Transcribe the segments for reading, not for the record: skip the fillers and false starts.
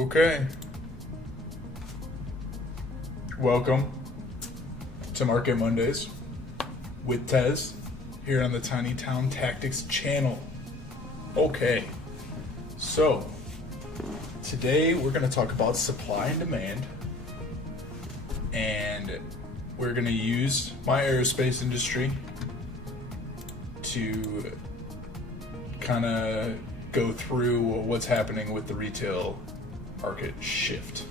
Okay. Welcome to Market Mondays with Tez here on the Tiny Town Tactics channel. Okay. So, today we're going to talk about supply and demand, and we're going to use my aerospace industry to kind of go through what's happening with the retail market shift,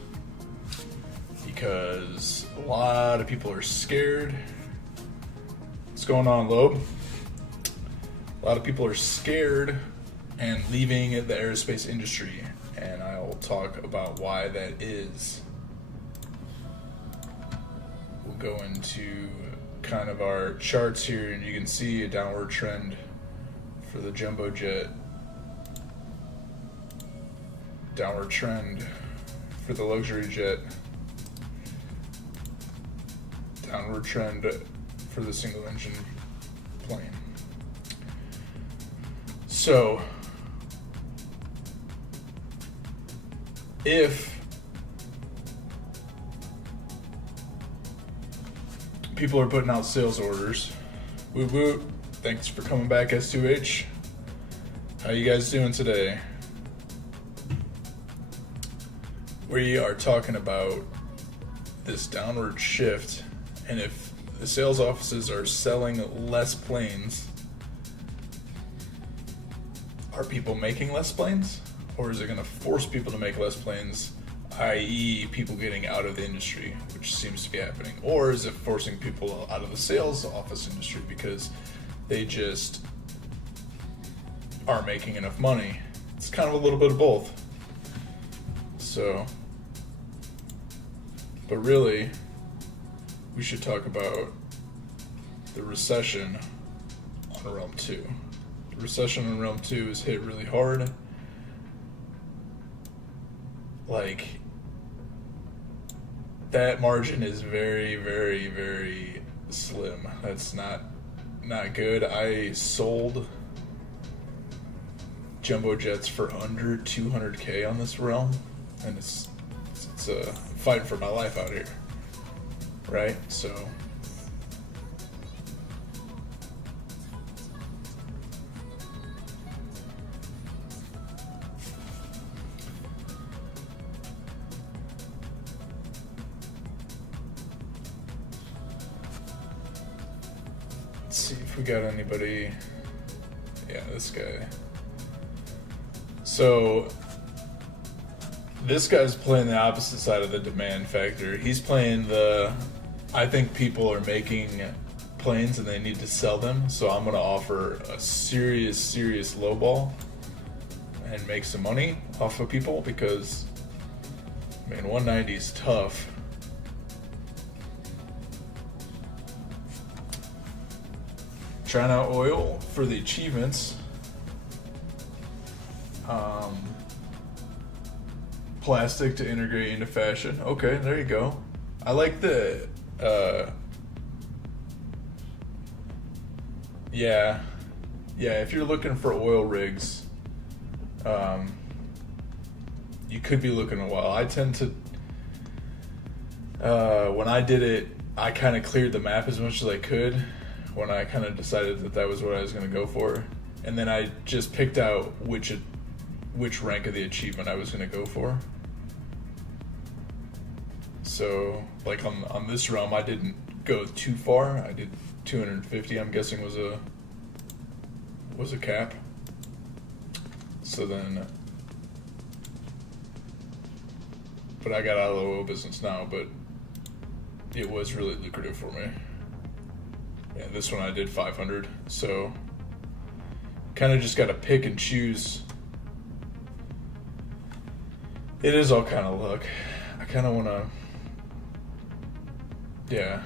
because a lot of people are scared. What's going on, Loeb? A lot of people are scared and leaving the aerospace industry, and I'll talk about why that is. We'll go into kind of our charts here, and you can see a downward trend for the jumbo jet, downward trend for the luxury jet, downward trend for the single engine plane. So, if people are putting out sales orders, woo woo, thanks for coming back, S2H. How you guys doing today? We are talking about this downward shift, and if the sales offices are selling less planes, are people making less planes? Or is it going to force people to make less planes, i.e. people getting out of the industry, which seems to be happening? Or is it forcing people out of the sales office industry because they just aren't making enough money? It's kind of a little bit of both. So, but really, we should talk about the recession on Realm 2. The recession on Realm 2 is hit really hard. Like, that margin is very, very, very slim. That's not good. I sold jumbo jets for under 200K on this realm, and it's fighting for my life out here, right? So let's see if we got anybody. Yeah, this guy. So this guy's playing the opposite side of the demand factor. He's playing I think people are making planes and they need to sell them, so I'm going to offer a serious lowball and make some money off of people, because, man, 190 is tough. China Oil for the achievements. Plastic to integrate into fashion. Okay, there you go. I like the yeah, if you're looking for oil rigs, you could be looking a while. I tend to when I did it, I kind of cleared the map as much as I could when I kind of decided that was what I was going to go for, and then I just picked out which rank of the achievement I was going to go for. So, like on this realm, I didn't go too far. I did 250. I'm guessing was a cap. So then, but I got out of the oil business now. But it was really lucrative for me. Yeah, this one I did 500. So, kind of just got to pick and choose. It is all kind of luck. I kind of want to. Yeah,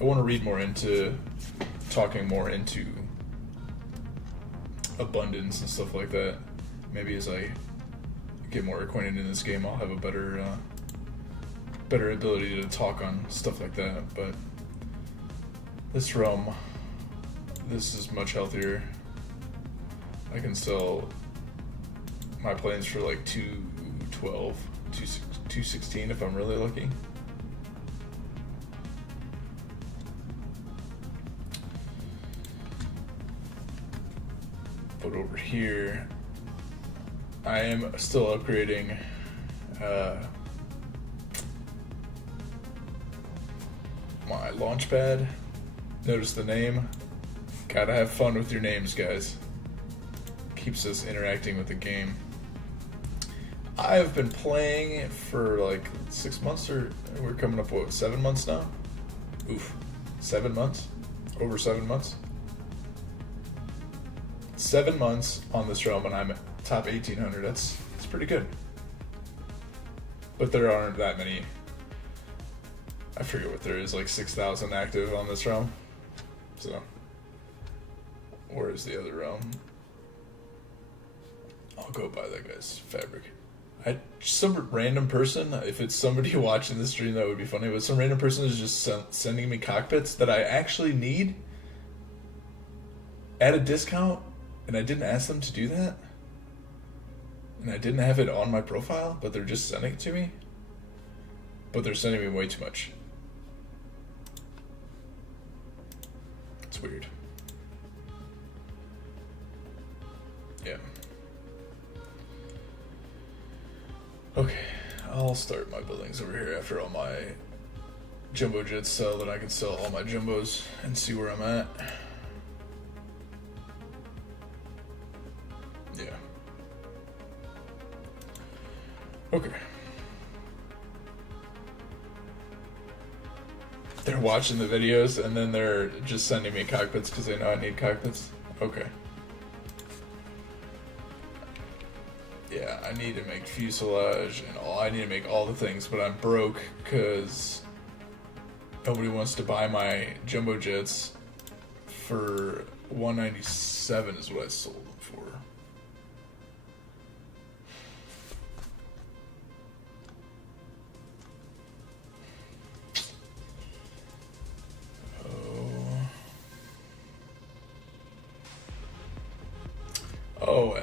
I want to read more into talking more into abundance and stuff like that. Maybe as I get more acquainted in this game, I'll have a better ability to talk on stuff like that. But this realm, this is much healthier. I can sell my planes for like 220 212, 216 if I'm really lucky. But over here, I am still upgrading my launch pad. Notice the name. Gotta have fun with your names, guys. Keeps us interacting with the game. I've been playing for like 6 months, or we're coming up, what, 7 months now? Oof. 7 months? Over 7 months? 7 months on this realm and I'm at top 1800. That's pretty good. But there aren't that many. I forget what there is, like 6,000 active on this realm. So, where is the other realm? I'll go buy that guy's fabric. Some random person, if it's somebody watching this stream, that would be funny, but some random person is just sending me cockpits that I actually need at a discount, and I didn't ask them to do that. And I didn't have it on my profile, but they're just sending it to me. But they're sending me way too much. It's weird. Yeah. Okay, I'll start my buildings over here after all my jumbo jets sell, that I can sell all my jumbos and see where I'm at. Yeah. Okay. They're watching the videos and then they're just sending me cockpits because they know I need cockpits. Okay. Yeah, I need to make fuselage and all. I need to make all the things, but I'm broke because nobody wants to buy my jumbo jets for $197 is what I sold them for. Oh,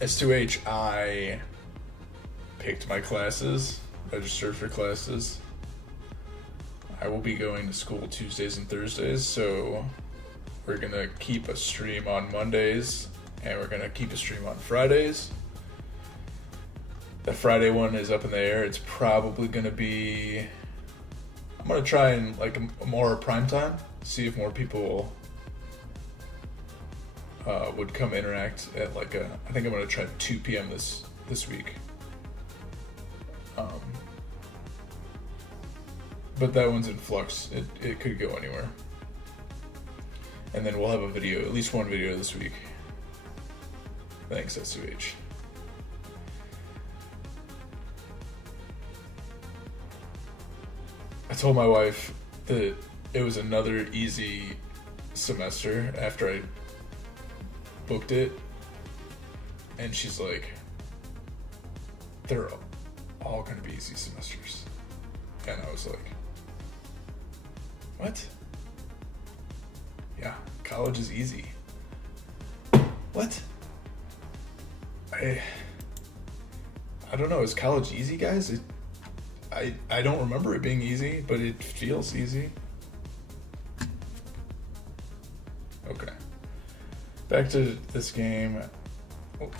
S2H, I picked my classes, registered for classes. I will be going to school Tuesdays and Thursdays, so we're going to keep a stream on Mondays, and we're going to keep a stream on Fridays. The Friday one is up in the air. It's probably going to be... I'm going to try and like a more prime time, see if more people would come interact at like a... I think I'm going to try 2 p.m. this week. But that one's in flux. It could go anywhere. And then we'll have a video, at least one video this week. Thanks, S2H. I told my wife that it was another easy semester after I booked it. And she's like, they're all going to be easy semesters. And I was like, what? Yeah, college is easy. What? I don't know, is college easy, guys? I don't remember it being easy, but it feels easy. Okay. Back to this game.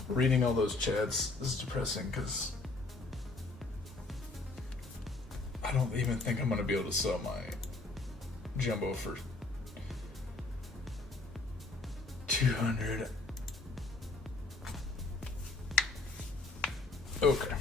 Reading all those chats is depressing because I don't even think I'm going to be able to sell my jumbo for 200. Okay.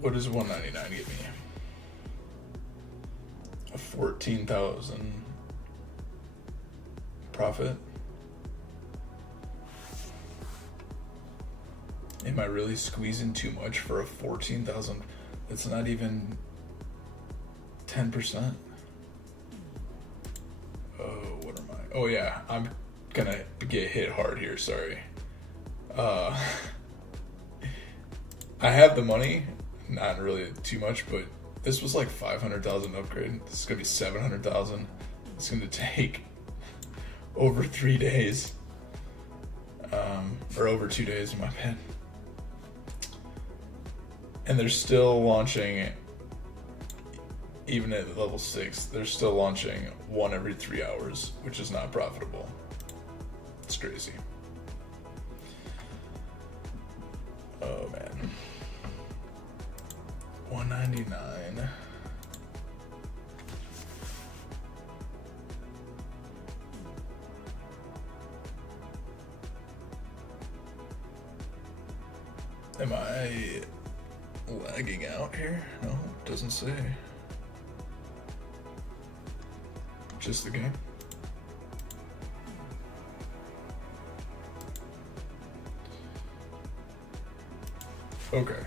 What does 199 get me? A 14,000 profit. Am I really squeezing too much for a 14,000? That's not even 10%. What am I? Oh yeah, I'm gonna get hit hard here. Sorry. I have the money, not really too much, but this was like 500,000 upgrade. This is gonna be 700,000. It's gonna take over 3 days, or over 2 days in my bad. And they're still launching, even at level 6, they're still launching 1 every 3 hours, which is not profitable. It's crazy. Oh man. 199. Am I lagging out here? No, it doesn't say. Just the game. Okay,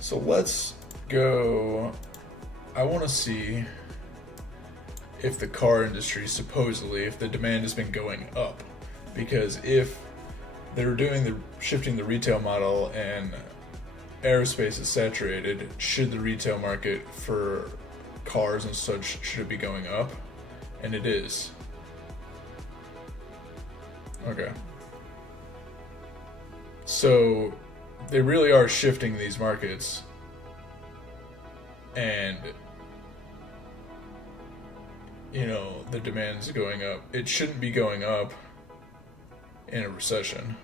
so let's go. I want to see if the car industry, supposedly, if the demand has been going up. Because if they're doing the shifting the retail model and aerospace is saturated, should the retail market for cars and such, should it be going up? And it is. Okay. So they really are shifting these markets, and you know, the demand's going up. It shouldn't be going up in a recession.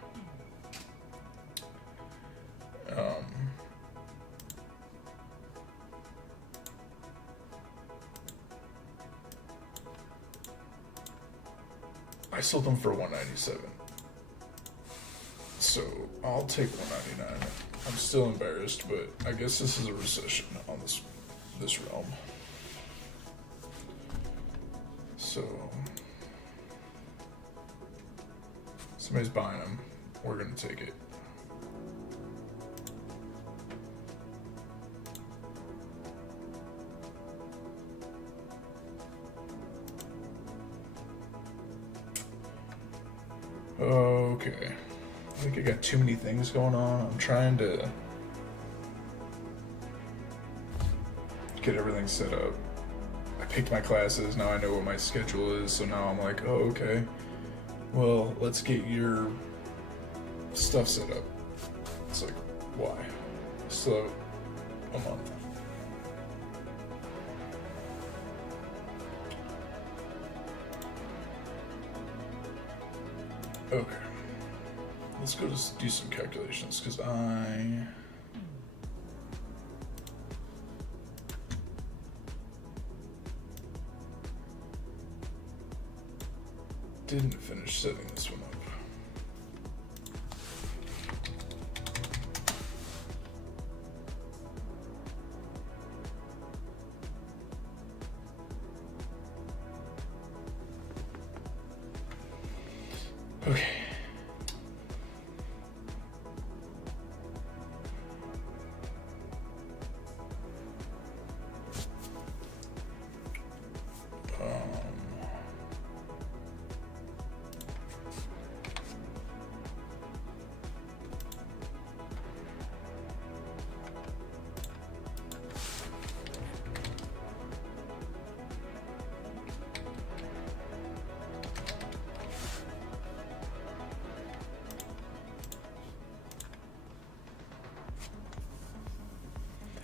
I sold them for 197. So I'll take 199. I'm still embarrassed, but I guess this is a recession on this realm. So somebody's buying them. We're gonna take it. Okay. I think I got too many things going on. I'm trying to get everything set up. I picked my classes, now I know what my schedule is, so now I'm like, oh, okay. Well, let's get your stuff set up. It's like, why? So, a month. Okay. Let's go just do some calculations, because I didn't finish setting this one up. Okay.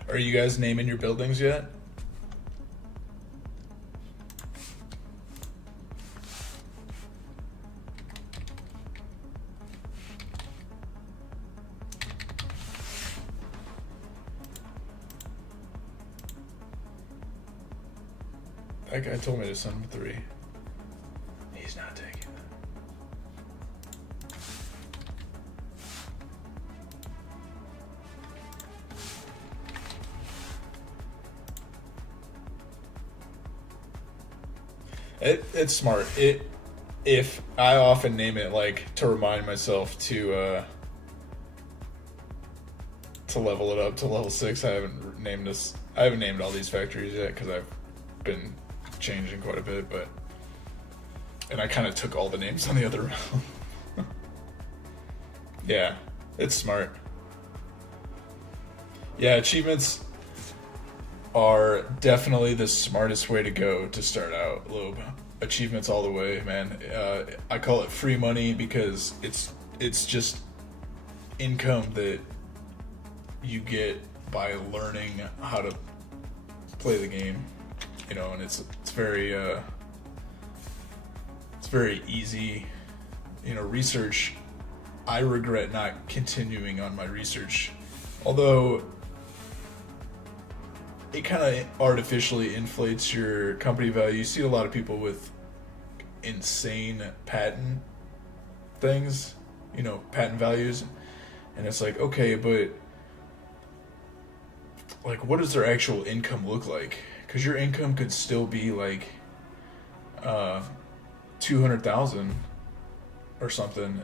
Are you guys naming your buildings yet? That guy told me to send him 3. He's not taking it. It's smart. If I often name it like to remind myself to level it up to level 6. I haven't named all these factories yet because I've been changing quite a bit, but And I kind of took all the names on the other round. Yeah, it's smart. Yeah, achievements are definitely the smartest way to go to start out, Loeb. Achievements all the way, man. I call it free money because it's just income that you get by learning how to play the game, you know, and it's very easy, you know. Research, I regret not continuing on my research, although it kind of artificially inflates your company value. You see a lot of people with insane patent things, you know, patent values, and it's like, okay, but like, what does their actual income look like? Because your income could still be like 200,000 or something,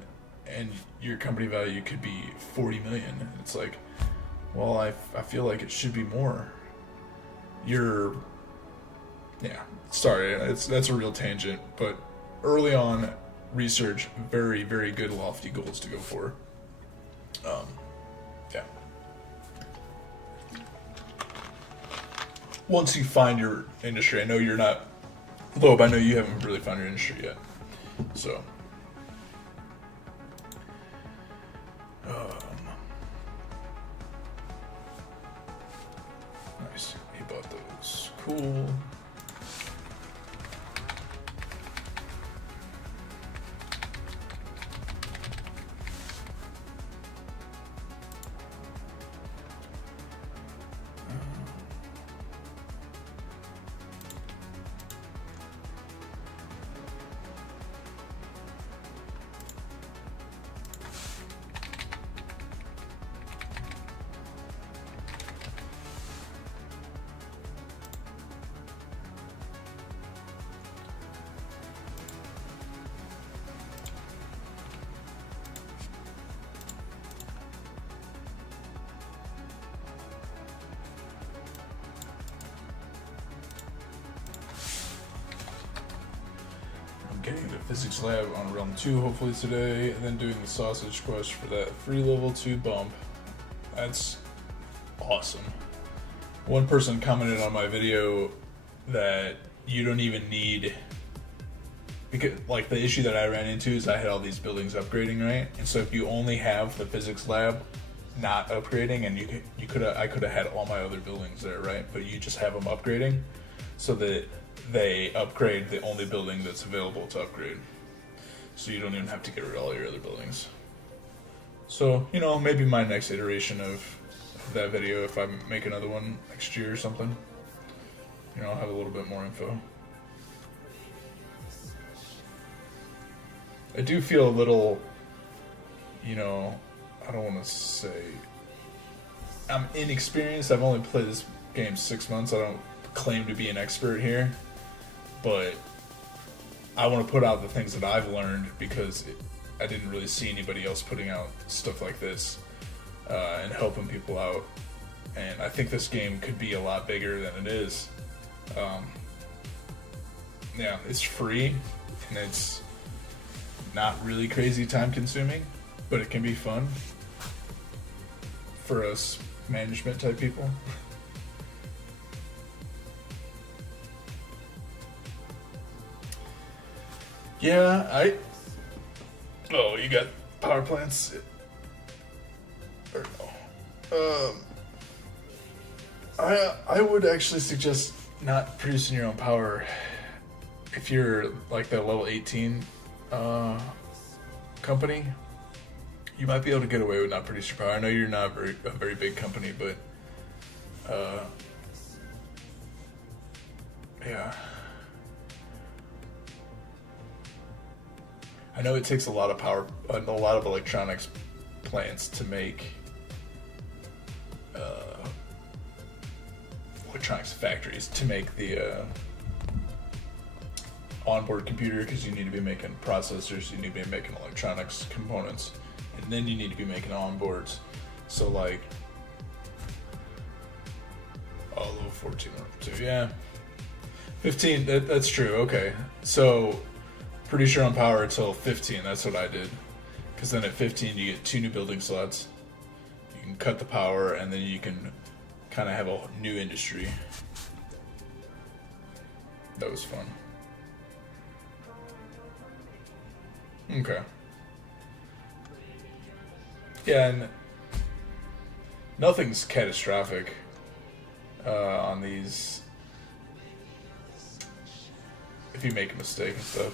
and your company value could be 40 million. It's like, well, I feel like it should be more. Sorry, that's a real tangent, but early on, research, very, very good lofty goals to go for. Yeah. Once you find your industry, I know you're not, Loeb, I know you haven't really found your industry yet, so. Nice, he bought those, cool. Getting the physics lab on Realm 2 hopefully today, and then doing the sausage quest for that free level 2 bump. That's awesome. One person commented on my video that you don't even need, because like the issue that I ran into is I had all these buildings upgrading, right? And so if you only have the physics lab not upgrading, and I could have had all my other buildings there, right? But you just have them upgrading so that they upgrade the only building that's available to upgrade. So you don't even have to get rid of all your other buildings. So, you know, maybe my next iteration of that video, if I make another one next year or something, you know, I'll have a little bit more info. I do feel a little, you know, I don't want to say I'm inexperienced. I've only played this game 6 months. I don't claim to be an expert here, but I want to put out the things that I've learned because I didn't really see anybody else putting out stuff like this and helping people out. And I think this game could be a lot bigger than it is. Yeah, it's free and it's not really crazy time consuming, but it can be fun for us management type people. Yeah, oh, you got power plants? Or no. I would actually suggest not producing your own power if you're like the level 18 company. You might be able to get away with not producing your power. I know you're not a very big company, but yeah. I know it takes a lot of power, a lot of electronics plants to make electronics factories to make the onboard computer, because you need to be making processors, you need to be making electronics components, and then you need to be making onboards. So like, oh, level 14 or 2, yeah. 15, that's true, okay. So Pretty sure on power until 15. That's what I did. Because then at 15 you get 2 new building slots. You can cut the power and then you can kind of have a new industry. That was fun. Okay. Yeah, and nothing's catastrophic on these. If you make a mistake and stuff.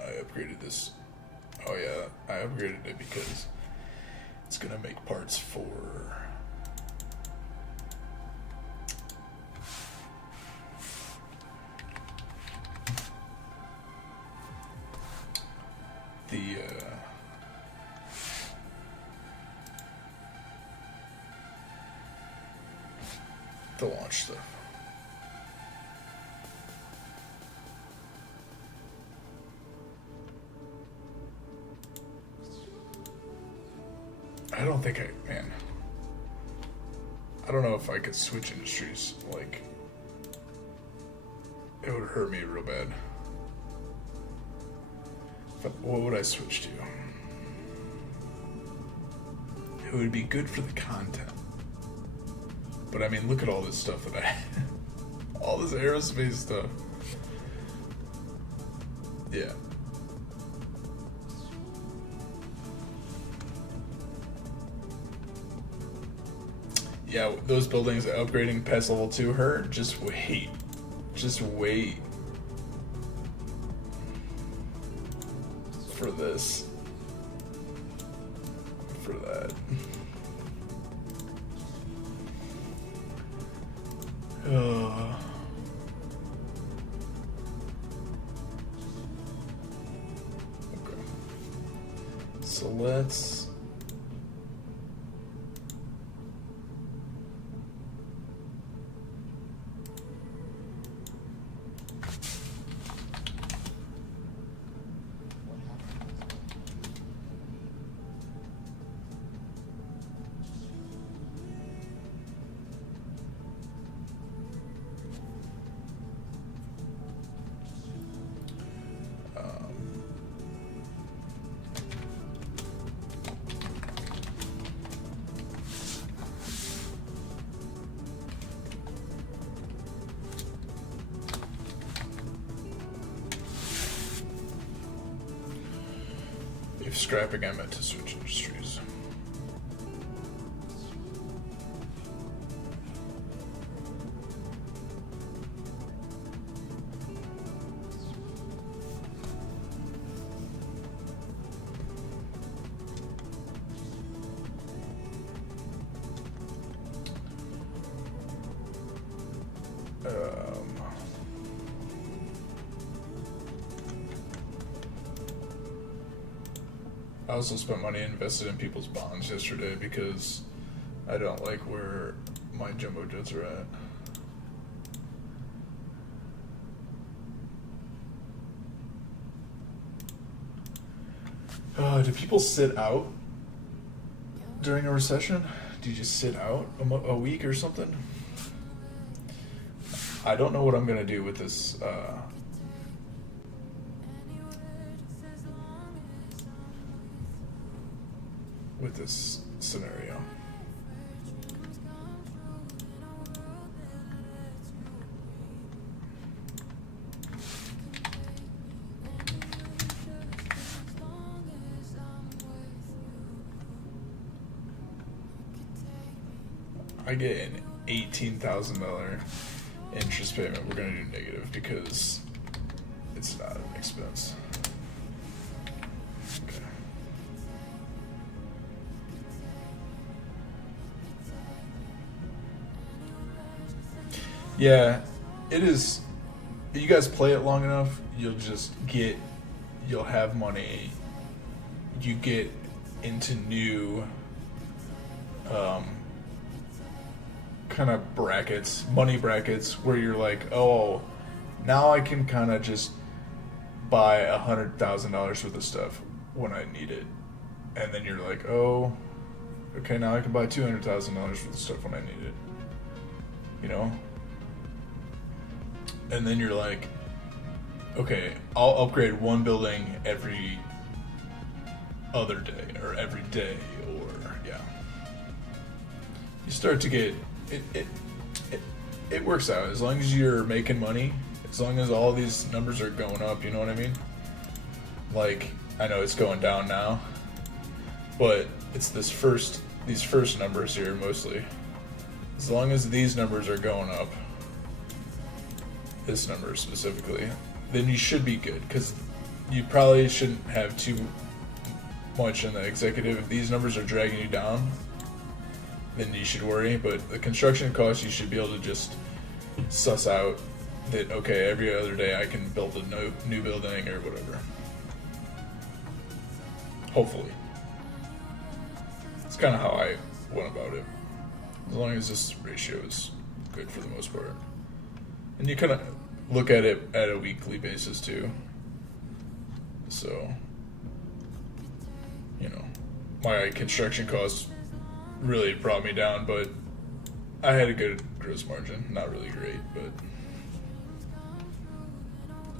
I upgraded this. Oh yeah, I upgraded it because it's gonna make parts for the launch stuff. I don't think I don't know if I could switch industries. Like, it would hurt me real bad. What would I switch to? It would be good for the content. But I mean, look at all this stuff that I... all this aerospace stuff. Yeah. Yeah, those buildings upgrading past level 2 hurt. Just wait. Just wait. For this. For that. Okay. So let's... If scrapping, I meant to switch industries. I also spent money invested in people's bonds yesterday because I don't like where my jumbo jets are at. Do people sit out during a recession? Do you just sit out a week or something? I don't know what I'm gonna do with this. With this scenario. I get an $18,000 interest payment. We're gonna do negative because it's not an expense. Okay. Yeah, it is. You guys play it long enough, you'll have money. You get into new kind of brackets, money brackets, where you're like, oh, now I can kind of just buy $100,000 worth of stuff when I need it, and then you're like, oh, okay, now I can buy $200,000 worth of stuff when I need it. You know, and then you're like, okay, I'll upgrade one building every other day or every day, or yeah. You start to get it works out as long as you're making money, as long as all these numbers are going up, you know what I mean? Like, I know it's going down now, but it's these first numbers here mostly. As long as these numbers are going up, this number specifically, then you should be good, because you probably shouldn't have too much in the executive. If these numbers are dragging you down, then you should worry. But the construction costs, you should be able to just suss out that, okay, every other day I can build a new building or whatever. Hopefully. It's kind of how I went about it. As long as this ratio is good for the most part. And you kind of look at it at a weekly basis too. So, you know, my construction costs really brought me down, but I had a good gross margin. Not really great, but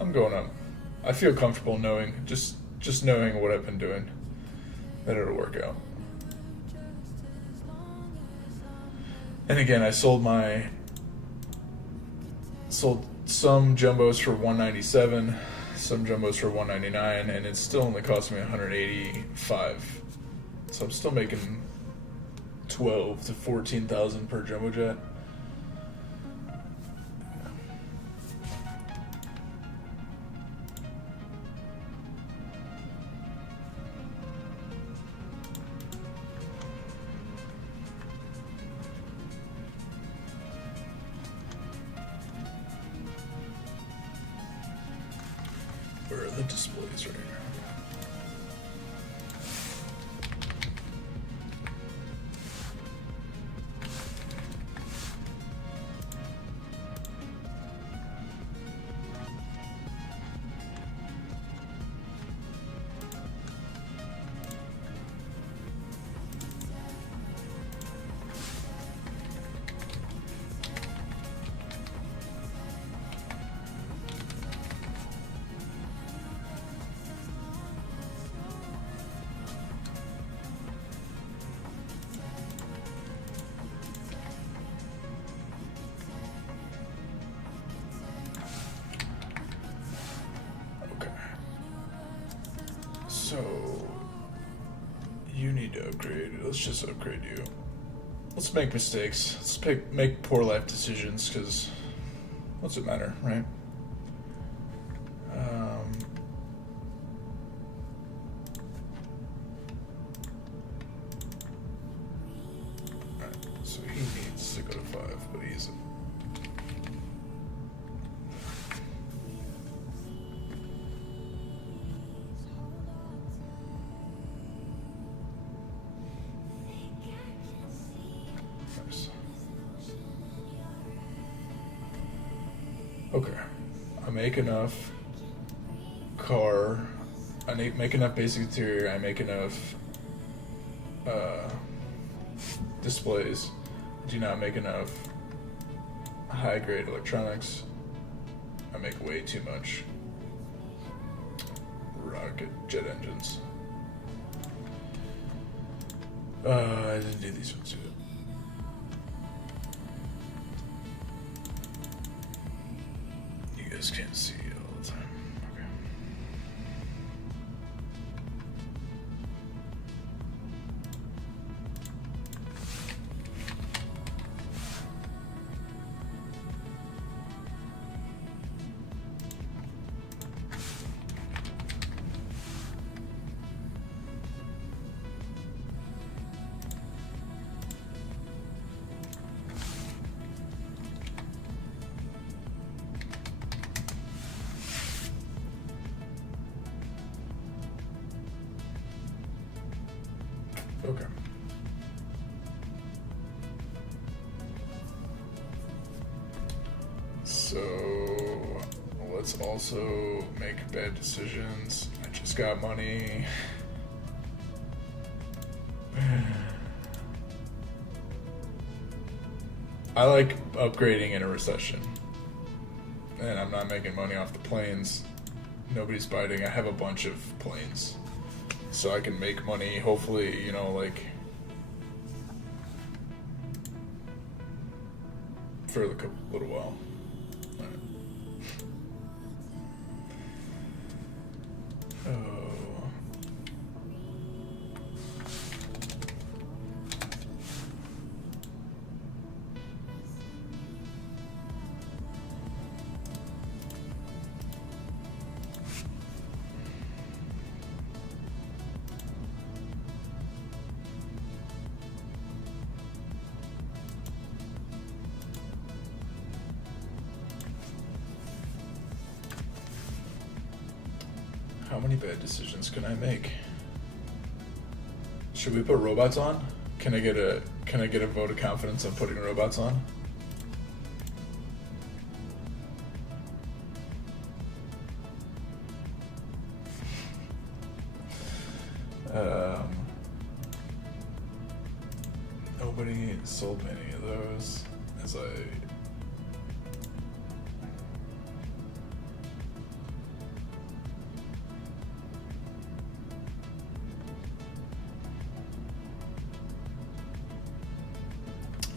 I'm going up. I feel comfortable knowing, just knowing what I've been doing, that it'll work out. And again, I sold some jumbos for $197, some jumbos for $199, and it's still only cost me $185. So I'm still making $12,000 to $14,000 per jumbo jet. Where are the displays right here? So, you need to upgrade. Let's just upgrade you. Let's make mistakes. Let's make poor life decisions, because what's it matter, right? Alright, so he needs to go to 5, but he isn't. Okay, I make enough car, I make enough basic interior, I make enough displays, do not make enough high grade electronics. I make way too much rocket jet engines. I didn't do these ones yet. You guys can't see it all the time. Okay. Okay. So let's also make bad decisions. I just got money. I like upgrading in a recession. and I'm not making money off the planes. Nobody's biting. I have a bunch of planes, so I can make money. Hopefully, you know, like for a little while. All right. Oh. How many bad decisions can I make? Should we put robots on? Can I get a vote of confidence on putting robots on? Nobody sold me any of those as I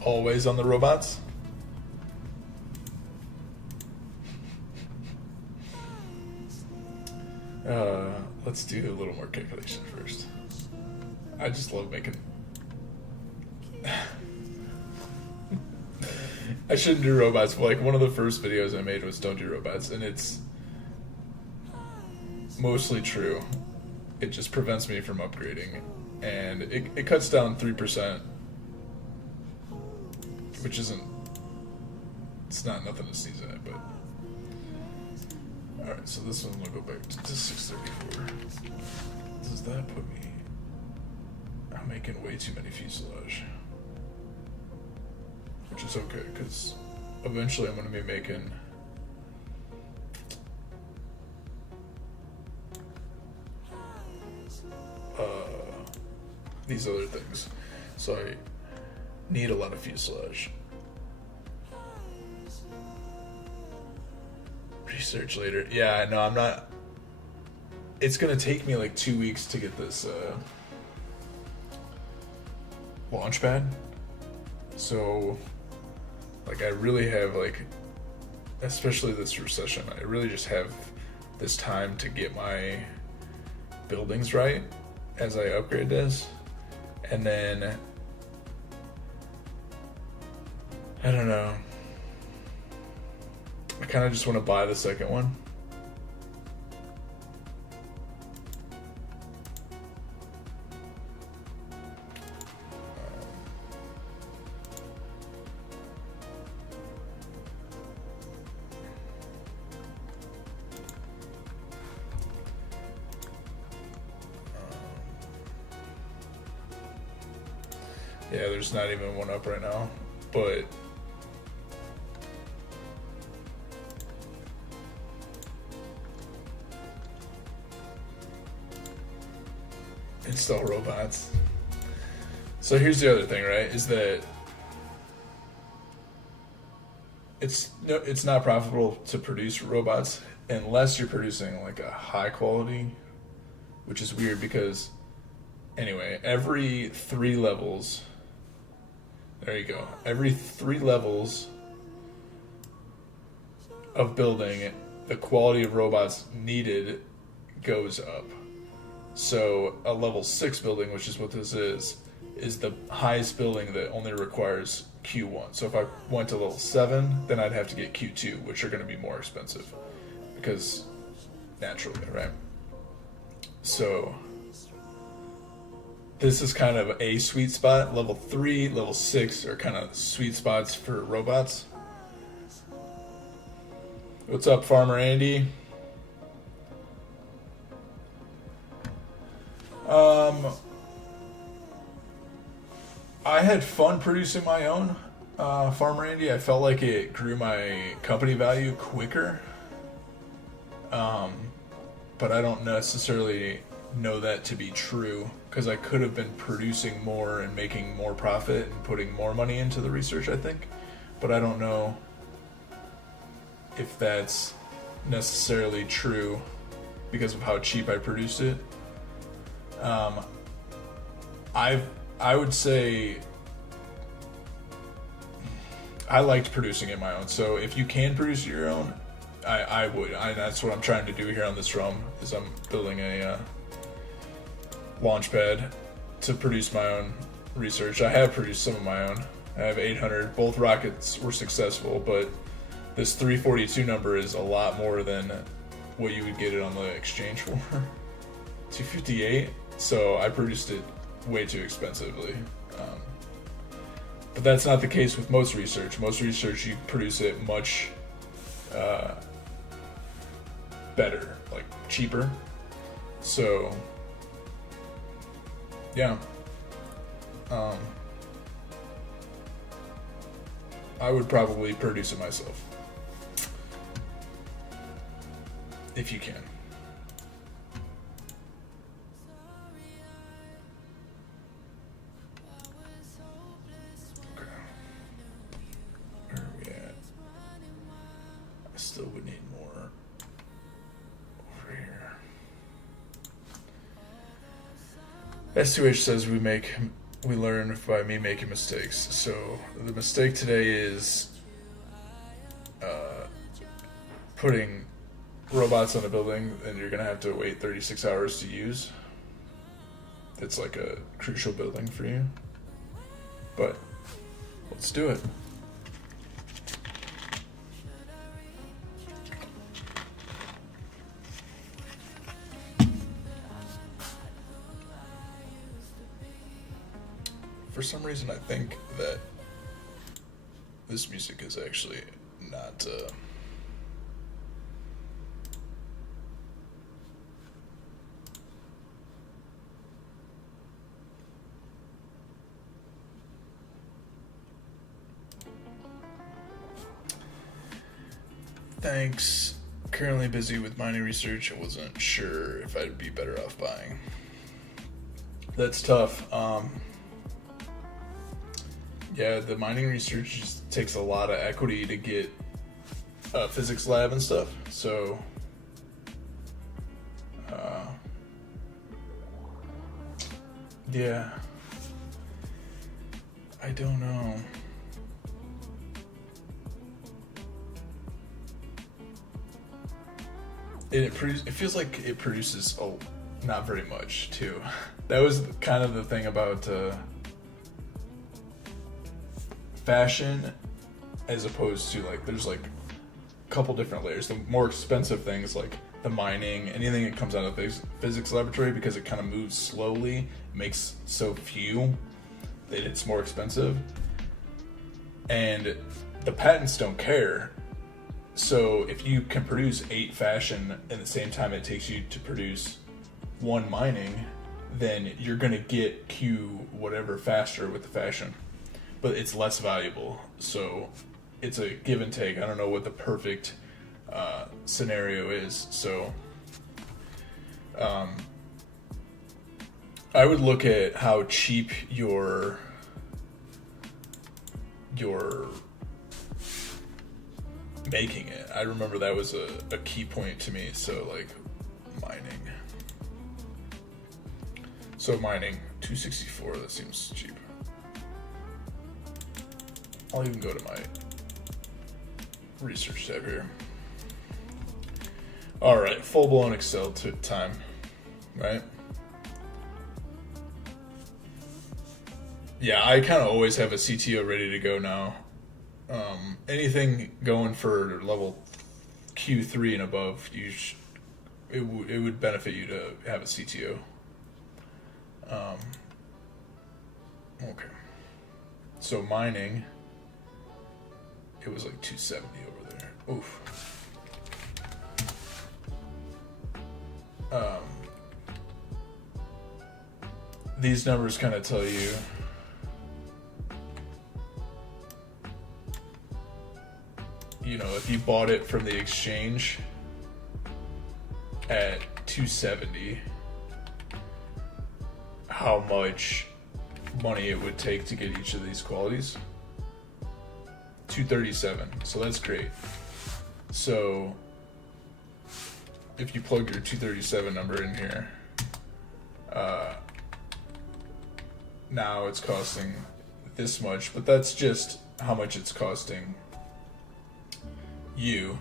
always on the robots. Let's do a little more calculation first. I just love making. I shouldn't do robots, but like one of the first videos I made was don't do robots, and it's mostly true. It just prevents me from upgrading, and it cuts down 3%. Which isn't, it's not nothing to sneeze at, but. Alright, so this one will go back to 634. Does that put me, I'm making way too many fuselage. Which is okay, because eventually I'm going to be making these other things. So I need a lot of fuselage. Research later. Yeah, no, I'm not. It's gonna take me like 2 weeks to get this launch pad. So, like, I really have, like, especially this recession, I really just have this time to get my buildings right as I upgrade this. And then I don't know. I kind of just want to buy the second one. Yeah, there's not even one up right now, but install robots. So here's the other thing, right? Is that it's not profitable to produce robots unless you're producing like a high quality, which is weird because anyway, every 3 levels, there you go. Every 3 levels of building, the quality of robots needed goes up. So a level 6 building, which is what this is the highest building that only requires Q1. So if I went to level 7, then I'd have to get Q2, which are going to be more expensive because naturally, right? So this is kind of a sweet spot. Level 3, level 6 are kind of sweet spots for robots. What's up, Farmer Andy? I had fun producing my own Farmer Andy. I felt like it grew my company value quicker. But I don't necessarily know that to be true because I could have been producing more and making more profit and putting more money into the research, I think. But I don't know if that's necessarily true because of how cheap I produced it. I would say I liked producing it my own. So if you can produce it your own, I would. That's what I'm trying to do here on this ROM, is I'm building a launchpad to produce my own research. I have produced some of my own. I have 800. Both rockets were successful, but this 342 number is a lot more than what you would get it on the exchange for. 258. So I produced it way too expensively. But that's not the case with most research. Most research, you produce it much better, like cheaper. So yeah. I would probably produce it myself. If you can. Okay. Where are we at? I still would need more over here. S2H says we learn by me making mistakes. So the mistake today is putting robots on a building and you're gonna have to wait 36 hours to use. It's like a crucial building for you. But let's do it. For some reason, I think that this music is actually not thanks. Currently busy with mining research. I wasn't sure if I'd be better off buying. That's tough. Yeah, the mining research just takes a lot of equity to get a physics lab and stuff. So, yeah, I don't know. It feels like it produces not very much too. That was kind of the thing about fashion, as opposed to like there's like a couple different layers. The more expensive things like the mining, anything that comes out of physics laboratory, because it kind of moves slowly, makes so few that it's more expensive. And the patents don't care. So if you can produce 8 fashion in the same time it takes you to produce 1 mining, then you're gonna get Q whatever faster with the fashion. But it's less valuable. So it's a give and take. I don't know what the perfect scenario is. So I would look at how cheap your making it. I remember that was a key point to me. So like mining. So mining 264, that seems cheap. I'll even go to my research tab here. All right, full-blown Excel time, right? Yeah, I kind of always have a CTO ready to go now. Anything going for level Q3 and above, it would benefit you to have a CTO. Okay. So mining, it was like 270 over there. Oof. These numbers kind of tell you if you bought it from the exchange at 270, how much money it would take to get each of these qualities. 237, so that's great. So if you plug your 237 number in here, now it's costing this much, but that's just how much it's costing you.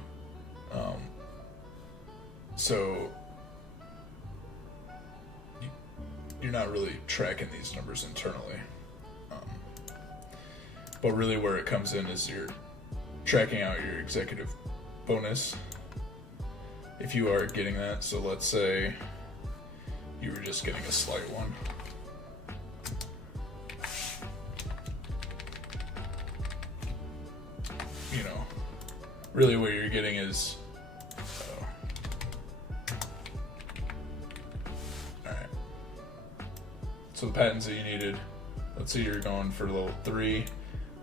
So you're not really tracking these numbers internally. But really where it comes in is you're tracking out your executive bonus if you are getting that. So let's say you were just getting a slight one. You know, really what you're getting is alright. So the patents that you needed, let's say you're going for level 3,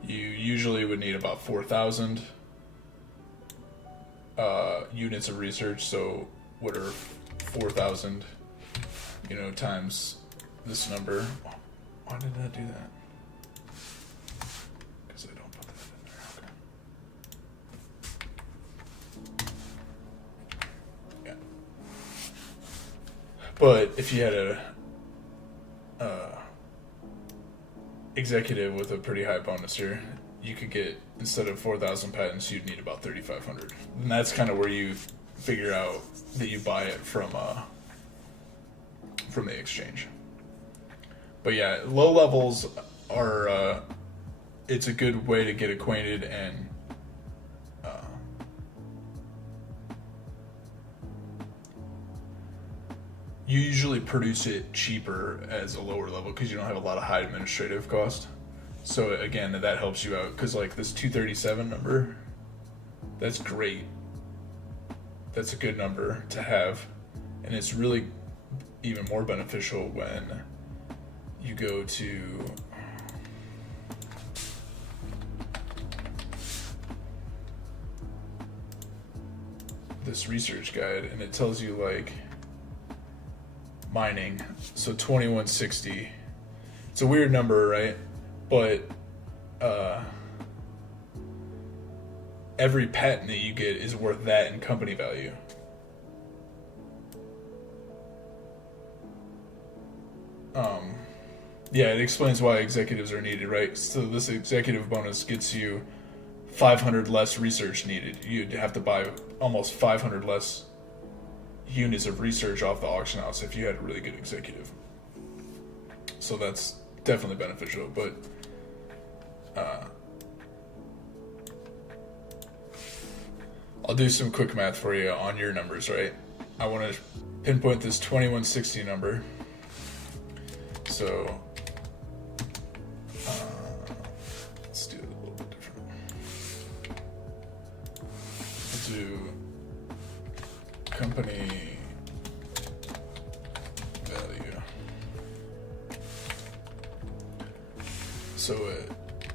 you usually would need about 4,000 units of research. So what are 4,000, times this number? Why did that do that? Because I don't put that in there. Okay. Yeah. But if you had a executive with a pretty high bonus here, you could get, instead of 4,000 patents, you'd need about 3,500. And that's kind of where you figure out that you buy it from the exchange. But yeah, low levels are it's a good way to get acquainted, and you usually produce it cheaper as a lower level because you don't have a lot of high administrative cost. So again, that helps you out, because like this 237 number, that's great. That's a good number to have, and it's really even more beneficial when you go to this research guide, and it tells you like mining. So 2160, it's a weird number, right? But every patent that you get is worth that in company value. Yeah, it explains why executives are needed, right? So this executive bonus gets you 500 less research needed. You'd have to buy almost 500 less units of research off the auction house if you had a really good executive. So that's definitely beneficial, but I'll do some quick math for you on your numbers, right? I want to pinpoint this 2160 number. So let's do it a little bit different. We'll do company value. So at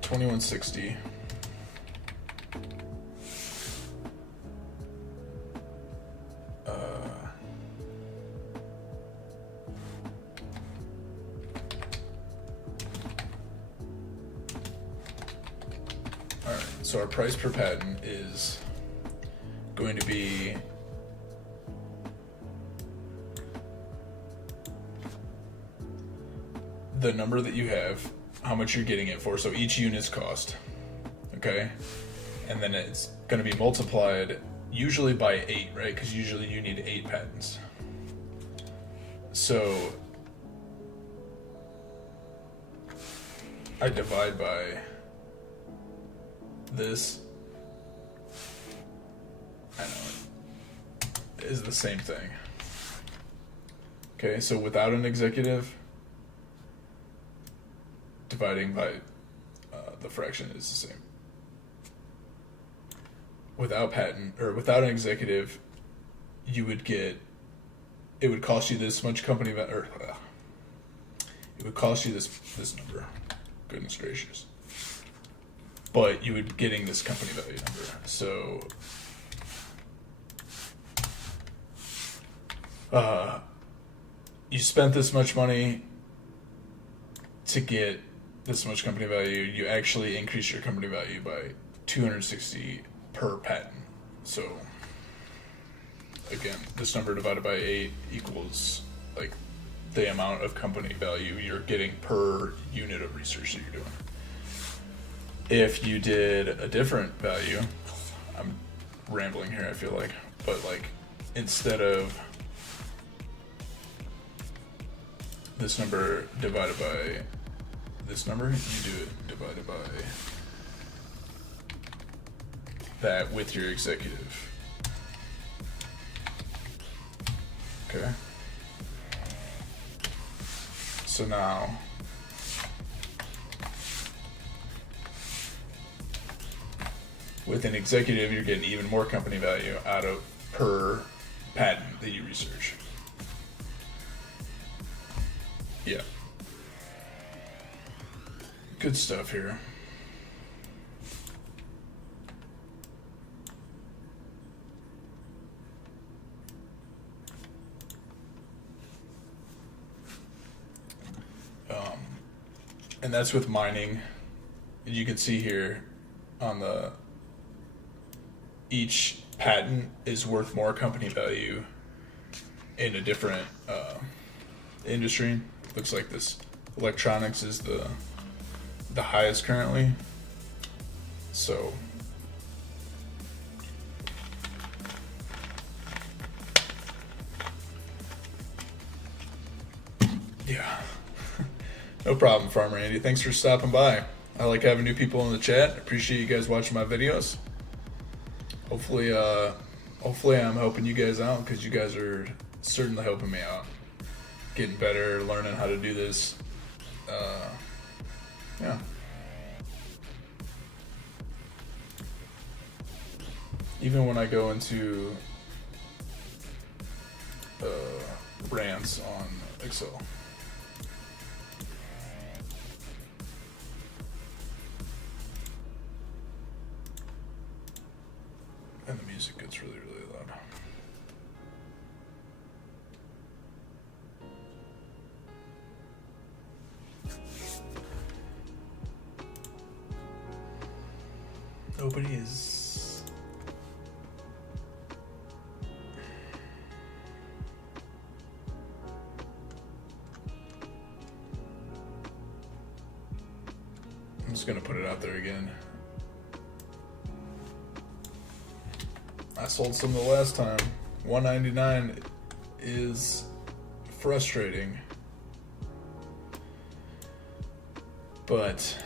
2160, so our price per patent is going to be the number that you have, how much you're getting it for, so each unit's cost, okay? And then it's going to be multiplied usually by 8, right? Because usually you need 8 patents. So I divide by this. I know it is the same thing. Okay, so without an executive, dividing by the fraction is the same. Without patent, or without an executive, you would get, it would cost you this much company it would cost you this number. Goodness gracious. But you would be getting this company value number. So you spent this much money to get this much company value. You actually increase your company value by 260 per patent. So again, this number divided by 8 equals like the amount of company value you're getting per unit of research that you're doing. If you did a different value, I'm rambling here, I feel like, but like instead of this number divided by this number, you do it divided by that with your executive. Okay. So now with an executive, you're getting even more company value out of per patent that you research. Yeah. Good stuff here. And that's with mining. You can see here on the each patent is worth more company value in a different industry. Looks like this electronics is the highest currently. So yeah. No problem, Farmer Andy. Thanks for stopping by. I like having new people in the chat. Appreciate you guys watching my videos. Hopefully I'm helping you guys out, because you guys are certainly helping me out. Getting better, learning how to do this. Yeah. Even when I go into rants on Excel. And the music gets really, really loud. Nobody is... I'm just gonna put it out there again. I sold some the last time. $199 is frustrating, but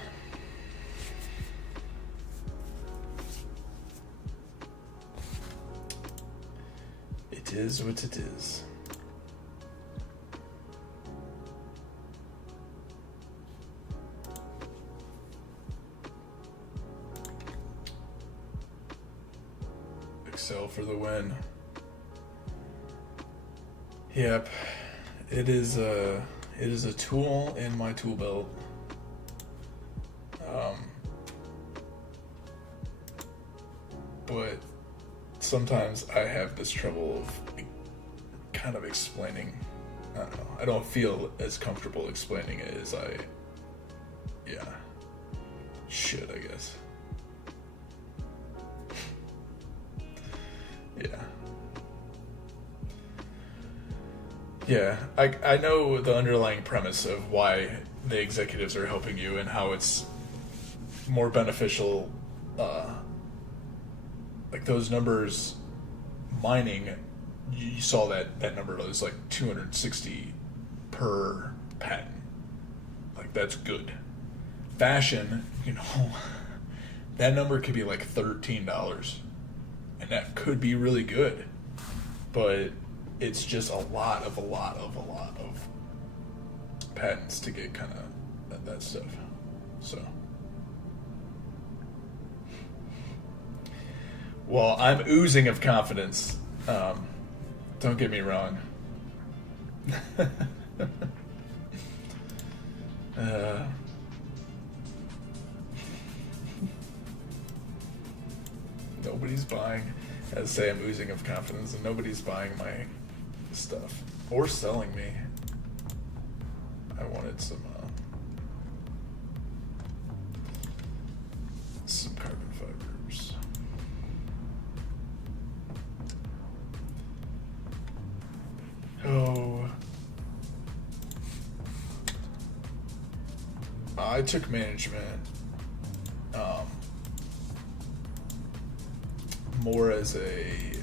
it is what it is. Excel for the win. Yep, it is a tool in my tool belt. But sometimes I have this trouble of kind of explaining. I don't know. I don't feel as comfortable explaining it as I should, I guess. Yeah, I know the underlying premise of why the executives are helping you and how it's more beneficial. Like those numbers, mining, you saw that number was like 260 per patent. Like that's good. Fashion, that number could be like $13, and that could be really good, but it's just a lot of patents to get kind of that stuff. So, well, I'm oozing of confidence. Don't get me wrong. Nobody's buying. As I say, I'm oozing of confidence, and nobody's buying my stuff or selling me. I wanted some carbon fibers. I took management more as a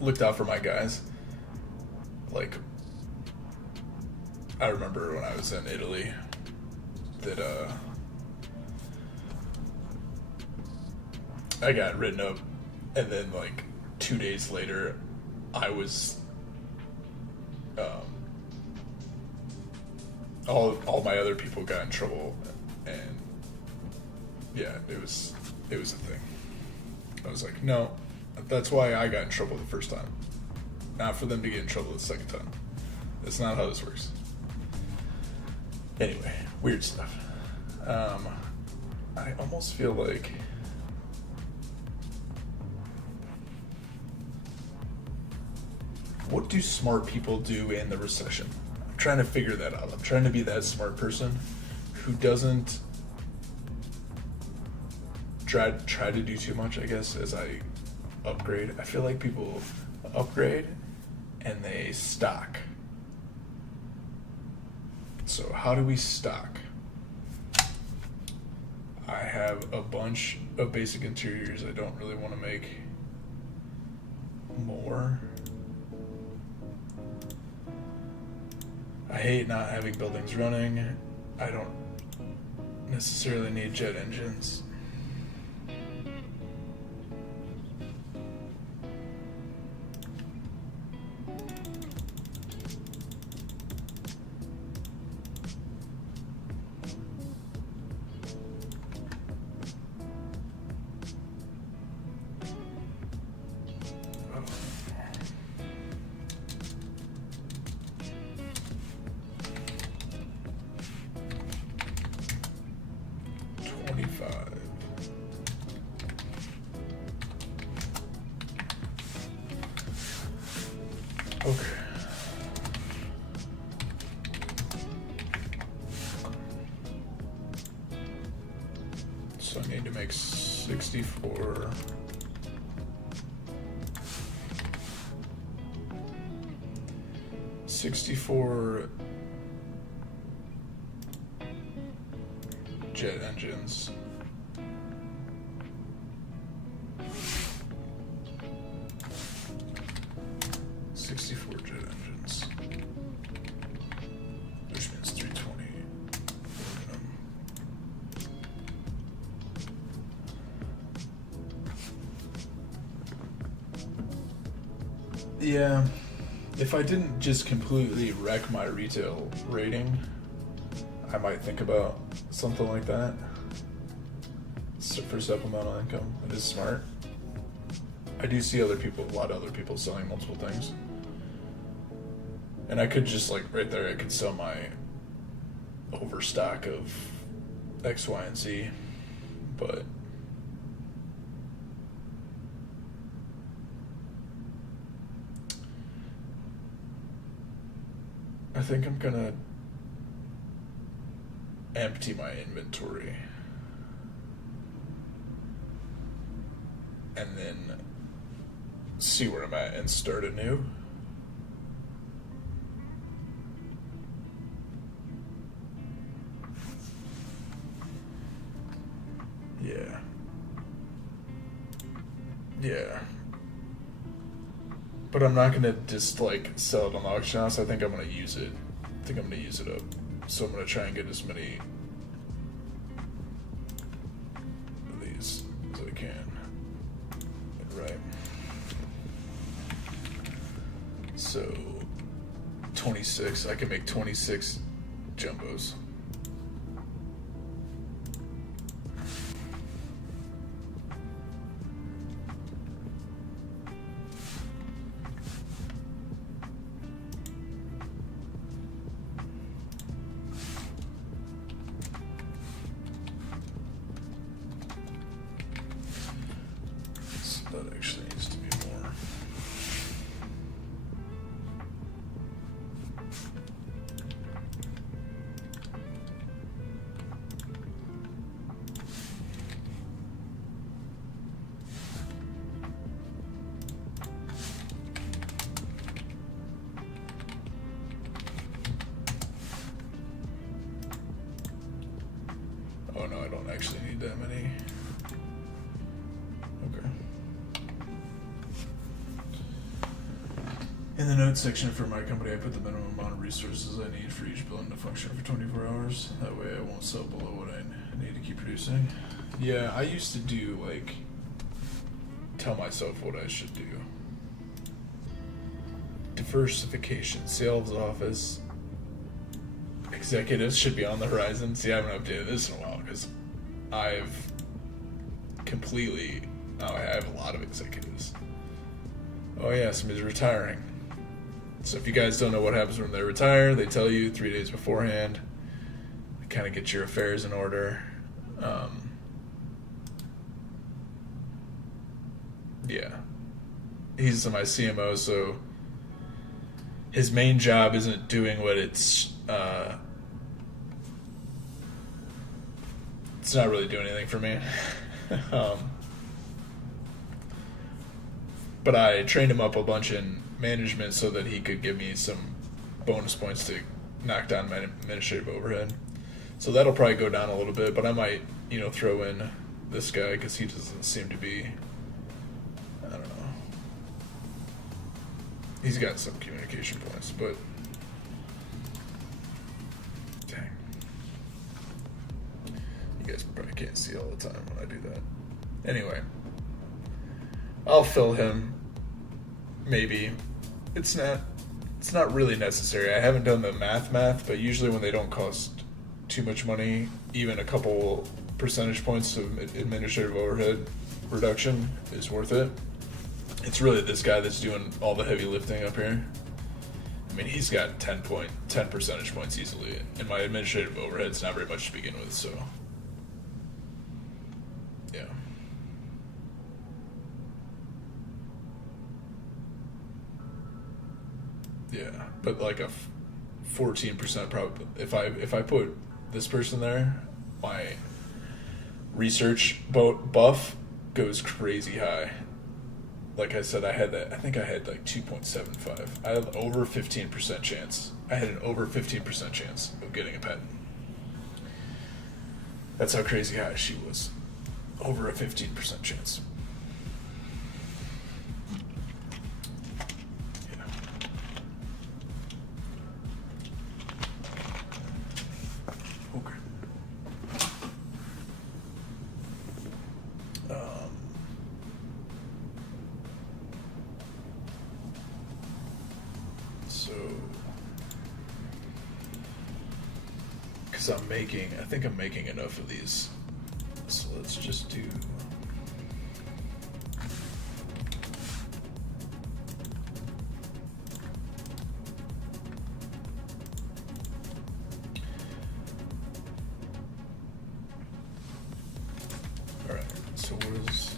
looked out for my guys. Like, I remember when I was in Italy that I got written up, and then like 2 days later I was all my other people got in trouble, and yeah, it was a thing. I was like, no, that's why I got in trouble the first time, not for them to get in trouble the second time. That's not how this works. Anyway, weird stuff. I almost feel like what do smart people do in the recession? I'm trying to figure that out. I'm trying to be that smart person who doesn't try to do too much, I guess, as I upgrade. I feel like people upgrade and they stock. So how do we stock? I have a bunch of basic interiors. I don't really want to make more. I hate not having buildings running. I don't necessarily need jet engines. Okay. So I need to make 64. Jet engines. Which means 320 aluminum. Yeah, if I didn't just completely wreck my retail rating, I might think about something like that for supplemental income. It is smart. I do see a lot of other people selling multiple things. And I could just, like, right there, I could sell my overstock of X, Y, and Z. But I think I'm gonna empty my inventory and then see where I'm at and start anew. Yeah. But I'm not gonna just like sell it on the auction house. I think I'm gonna use it. I think I'm gonna use it up. So I'm gonna try and get as many of these as I can. Right. So 26. I can make 26 jumbos. That actually needs to be more. Oh no, I don't actually need that many. Okay. In the notes section for my company, I put the minimum amount of resources I need for each building to function for 24 hours. That way I won't sell below what I need to keep producing. Yeah, I used to do, like, tell myself what I should do. Diversification, sales office, executives should be on the horizon. See, I haven't updated this in a while because I've completely, I have a lot of executives. Oh yeah, somebody's retiring. So if you guys don't know what happens when they retire, they tell you 3 days beforehand. They kind of get your affairs in order. Yeah. He's my CMO, so his main job isn't doing what it's not really doing anything for me. But I trained him up a bunch in management so that he could give me some bonus points to knock down my administrative overhead. So that'll probably go down a little bit, but I might, throw in this guy because he doesn't seem to be, I don't know. He's got some communication points, but dang. You guys probably can't see all the time when I do that. Anyway, I'll fill him. Maybe. It's not really necessary. I haven't done the math, but usually when they don't cost too much money, even a couple percentage points of administrative overhead reduction is worth it. It's really this guy that's doing all the heavy lifting up here. I mean, he's got 10 percentage points easily, and my administrative overhead's not very much to begin with, so yeah. Yeah, but like a 14% probably. If I put this person there, my research buff goes crazy high. Like I said, I think I had like 2.75. I had over 15% chance. I had an over 15% chance of getting a patent. That's how crazy high she was. Over a 15% chance. I think I'm making enough of these. So let's just do. All right. So what is?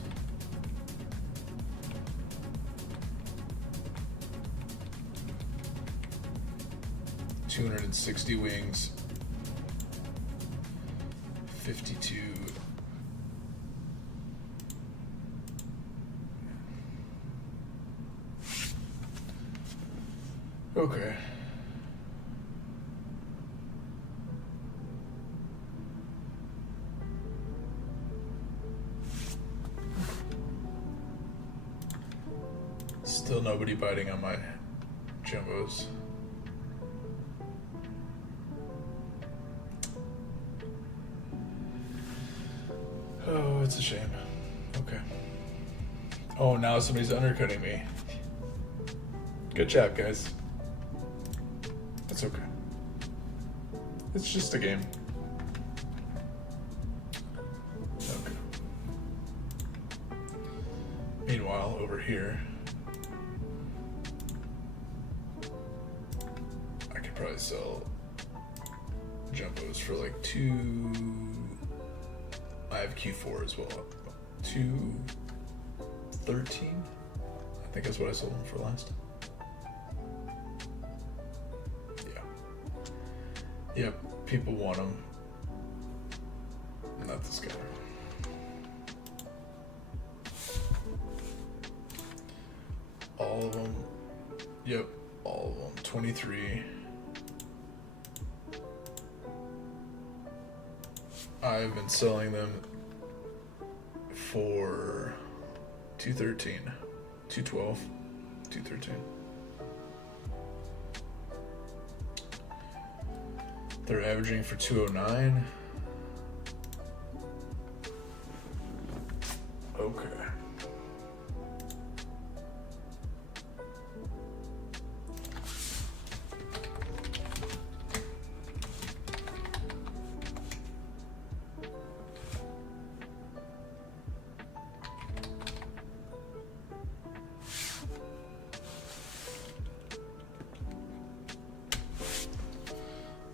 260 wings. 52. Okay. Still nobody biting on my jumbos. Oh, it's a shame. Okay. Oh, now somebody's undercutting me. Good job, guys. It's okay. It's just a game. Okay. Meanwhile, over here, I could probably sell jumbos for like 2. I have Q4 as well. 213. I think that's what I sold them for last. Yeah. Yep. People want them. Not this guy. All of them. Yep. All of them. 23. I've been selling them for 213, 212, 213. They're averaging for 209. Okay.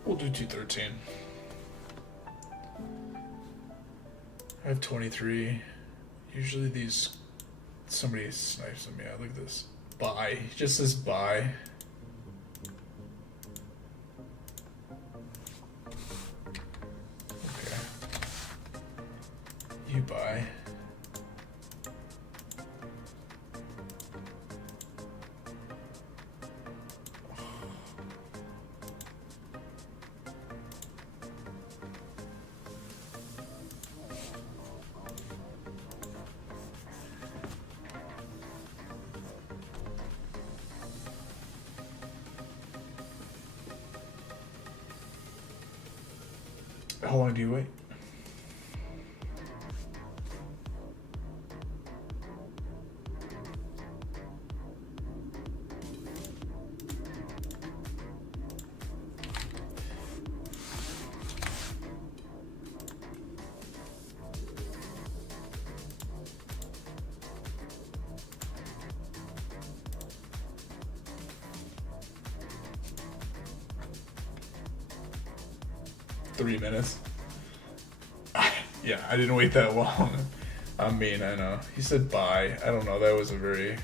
We'll do 213. I have 23. Usually these, somebody snipes at me. Look at this. Buy. He just says buy. Okay. You buy. How long do you wait? Three minutes. Yeah, I didn't wait that long. I mean, I know. He said bye. I don't know. That was a very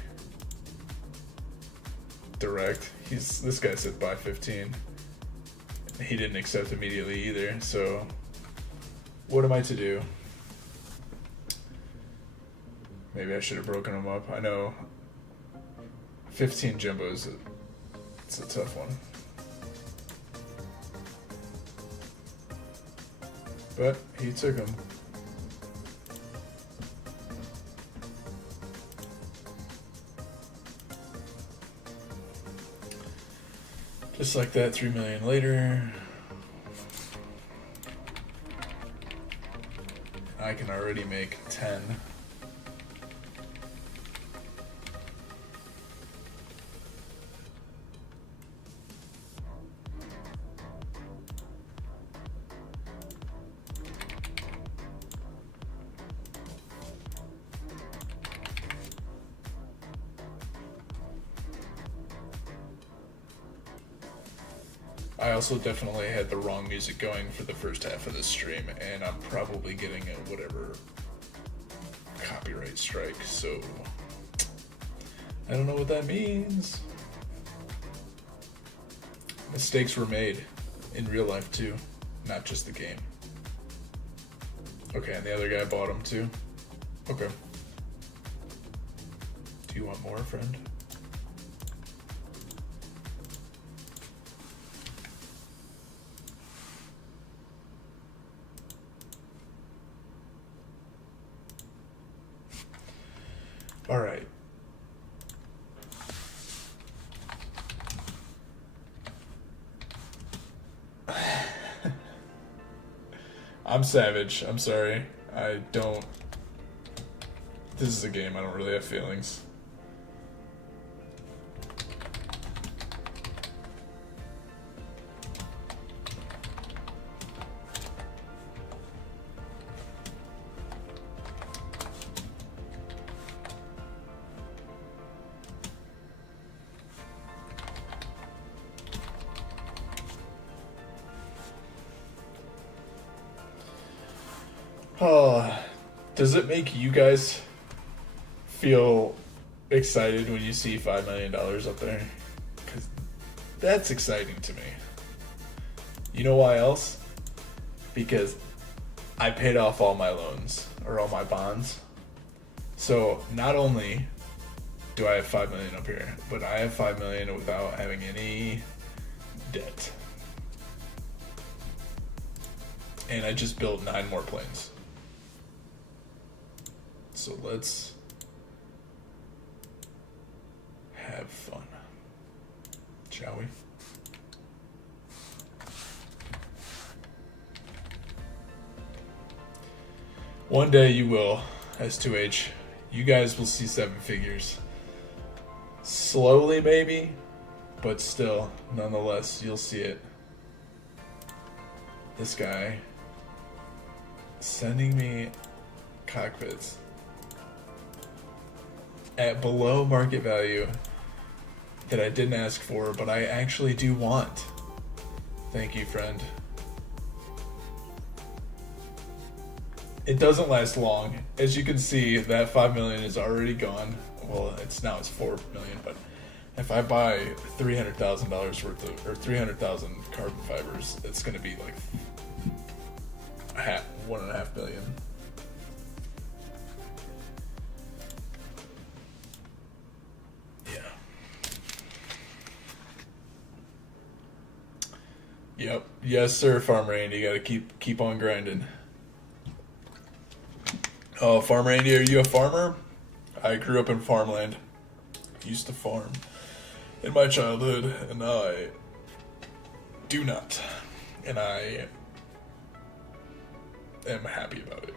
direct. This guy said bye 15. He didn't accept immediately either. So, what am I to do? Maybe I should have broken him up. I know 15 jumbos. It's a tough one. But he took him. Just like that, 3 million later. I can already make 10. I also definitely had the wrong music going for the first half of this stream, and I'm probably getting a whatever copyright strike, so I don't know what that means. Mistakes were made in real life too, not just the game. Okay, and the other guy bought him too? Okay. Do you want more, friend? All right. I'm savage. I'm sorry. I don't. This is a game. I don't really have feelings. Oh, does it make you guys feel excited when you see $5 million up there? Because that's exciting to me. You know why else? Because I paid off all my loans, or all my bonds. So not only do I have $5 million up here, but I have $5 million without having any debt. and I just built 9 more planes. So let's have fun, shall we? One day you will, S2H. You guys will see 7 figures. Slowly, maybe, but still, nonetheless, you'll see it. This guy sending me cockpits at below market value that I didn't ask for, but I actually do want. Thank you, friend. It doesn't last long. As you can see, that 5 million is already gone. Well, it's 4 million, but if I buy $300,000 worth of, or 300,000 carbon fibers, it's going to be like 1.5 billion. Yeah. Yep. Yes, sir, Farmer Andy. You got to keep on grinding. Oh, Farmer Andy, are you a farmer? I grew up in farmland. Used to farm in my childhood, and now I do not. And I am happy about it.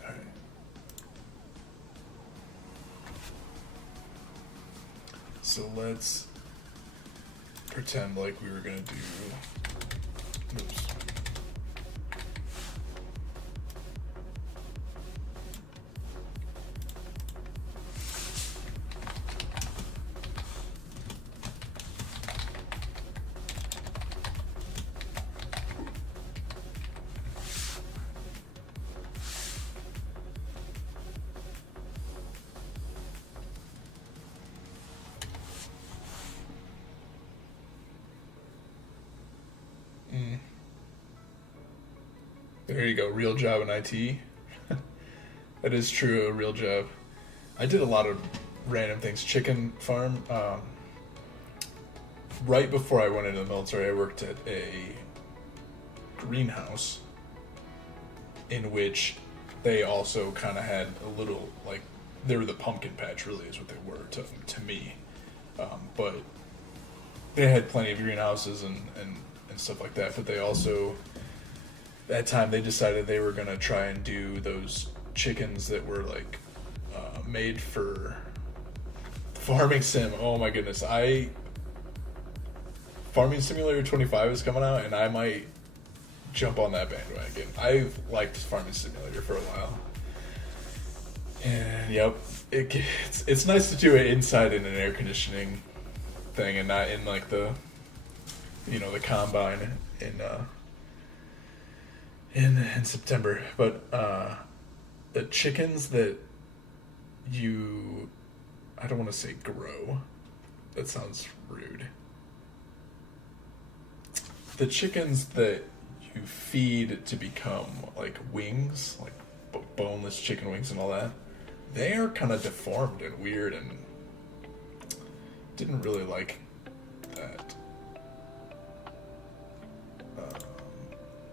Alright. So let's pretend like we were gonna do. Oops. There you go, real job in IT. That is true, a real job. I did a lot of random things. Chicken farm. Right before I went into the military, I worked at a greenhouse in which they also kind of had a little, like, they were the pumpkin patch, really, is what they were to me. But they had plenty of greenhouses and stuff like that, but they also, that time they decided they were going to try and do those chickens that were like made for farming sim. Oh my goodness. Farming Simulator 25 is coming out and I might jump on that bandwagon. I've liked Farming Simulator for a while. And yep, it's nice to do it inside in an air conditioning thing and not in like the the combine in September. But the chickens that I don't want to say grow, that sounds rude. The chickens that you feed to become like wings, like boneless chicken wings and all that, they are kind of deformed and weird, and didn't really like that.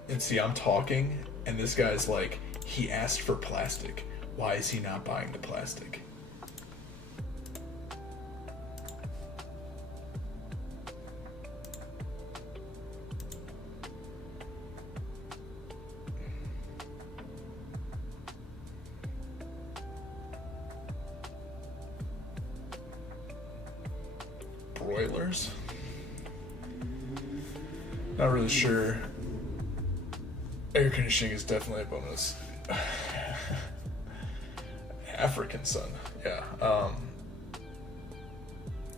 And see, I'm talking, and this guy's like, he asked for plastic. Why is he not buying the plastic? Broilers? Not really sure. Air conditioning is definitely a bonus. African sun, yeah. I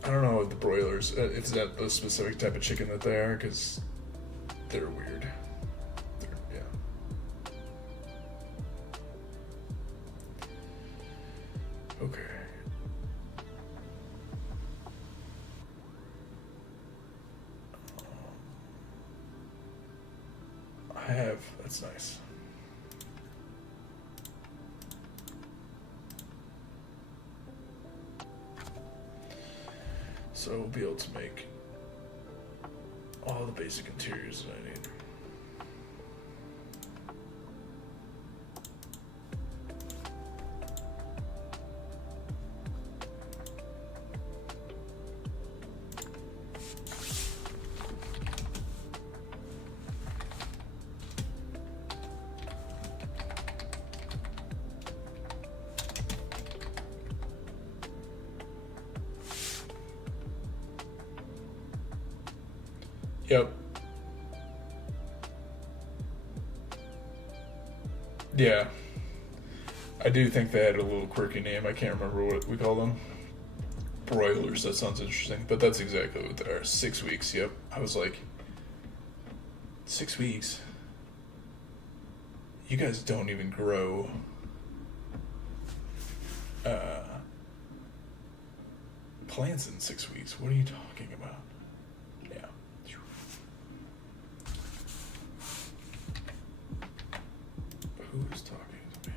don't know the broilers. Is that the specific type of chicken that they are? Because they're weird. Yeah. Okay. That's nice. So we'll be able to make all the basic interiors that I need. Yep. Yeah. I do think they had a little quirky name. I can't remember what we call them. Broilers. That sounds interesting. But that's exactly what they are. 6 weeks. Yep. I was like, 6 weeks? You guys don't even grow plants in 6 weeks. What are you talking about? Yeah. Who is talking to me?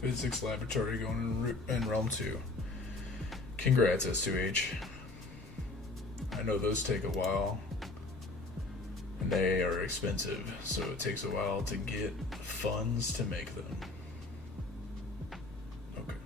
Physics laboratory going in Realm 2. Congrats, S2H. I know those take a while. And they are expensive, so it takes a while to get funds to make them. Okay.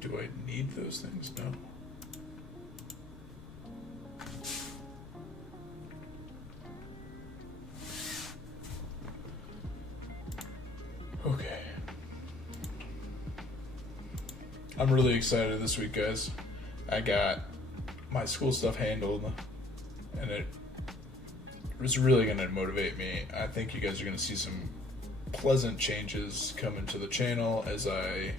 Do I need those things? No. Okay. I'm really excited this week, guys. I got my school stuff handled, and it was really going to motivate me. I think you guys are going to see some pleasant changes come into the channel as I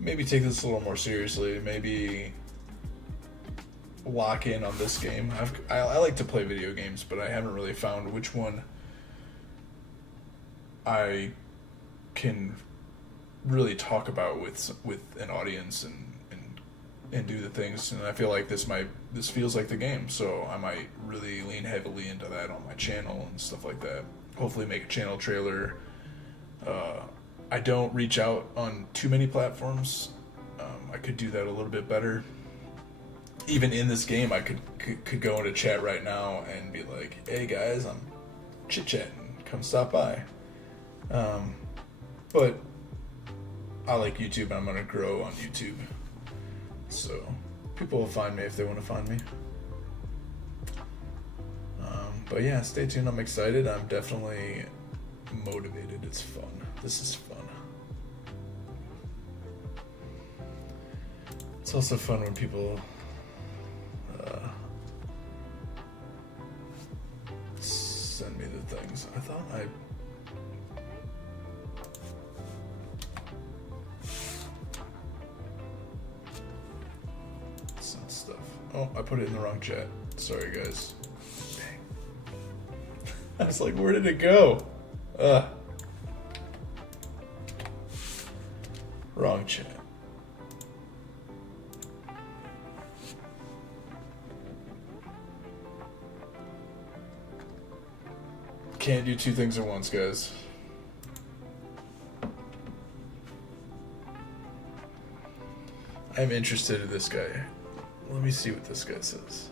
maybe take this a little more seriously, maybe lock in on this game. I like to play video games, but I haven't really found which one I can really talk about with an audience and do the things. And I feel like this feels like the game, so I might really lean heavily into that on my channel and stuff like that. Hopefully make a channel trailer. I don't reach out on too many platforms. I could do that a little bit better. Even in this game, I could go into chat right now and be like, "Hey guys, I'm chit-chatting. Come stop by." But I like YouTube, and I'm gonna grow on YouTube. So people will find me if they want to find me. But yeah, stay tuned. I'm excited. I'm definitely motivated. It's fun. This is fun. It's also fun when people send me the things. I thought sent stuff. Oh, I put it in the wrong chat. Sorry, guys. Dang. I was like, where did it go? Wrong chat. Can't do two things at once, guys. I'm interested in this guy. Let me see what this guy says.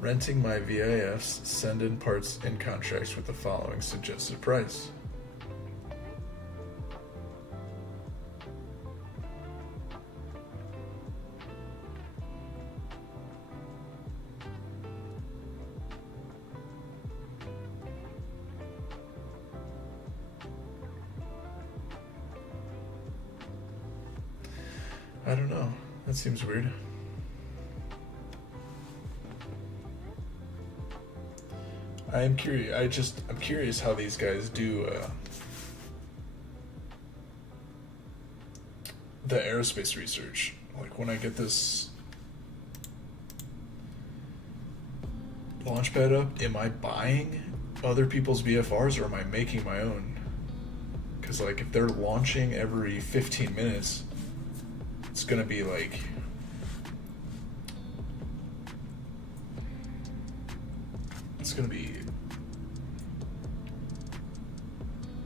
Renting my VIFs, send in parts and contracts with the following suggested price. I don't know. That seems weird. I'm curious. I'm curious how these guys do the aerospace research. Like when I get this Launchpad up, am I buying other people's VFRs or am I making my own? Because like if they're launching every 15 minutes, it's gonna be like it's gonna be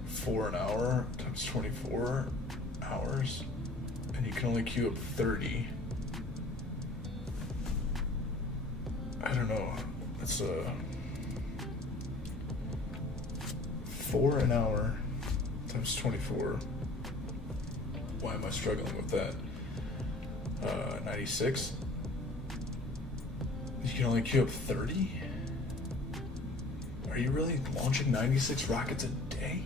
4 an hour times 24 hours, and you can only queue up 30. I don't know. It's 4 an hour times 24. Why am I struggling with that? 96. You can only queue up 30? Are you really launching 96 rockets a day?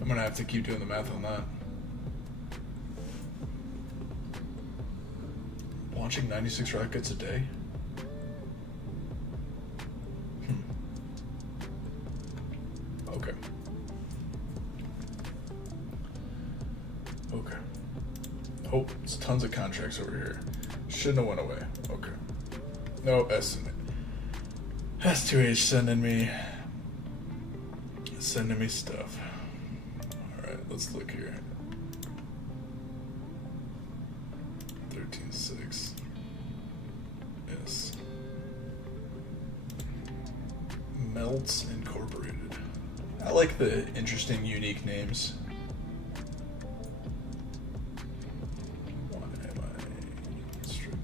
I'm gonna have to keep doing the math on that. Launching 96 rockets a day? Okay. Okay. Oh, it's tons of contracts over here. Shouldn't have went away. Okay. No, S2H sending me stuff. Alright, let's look here. 13.6. Yes. Melts Incorporated. I like the interesting, unique names. Why am I strict?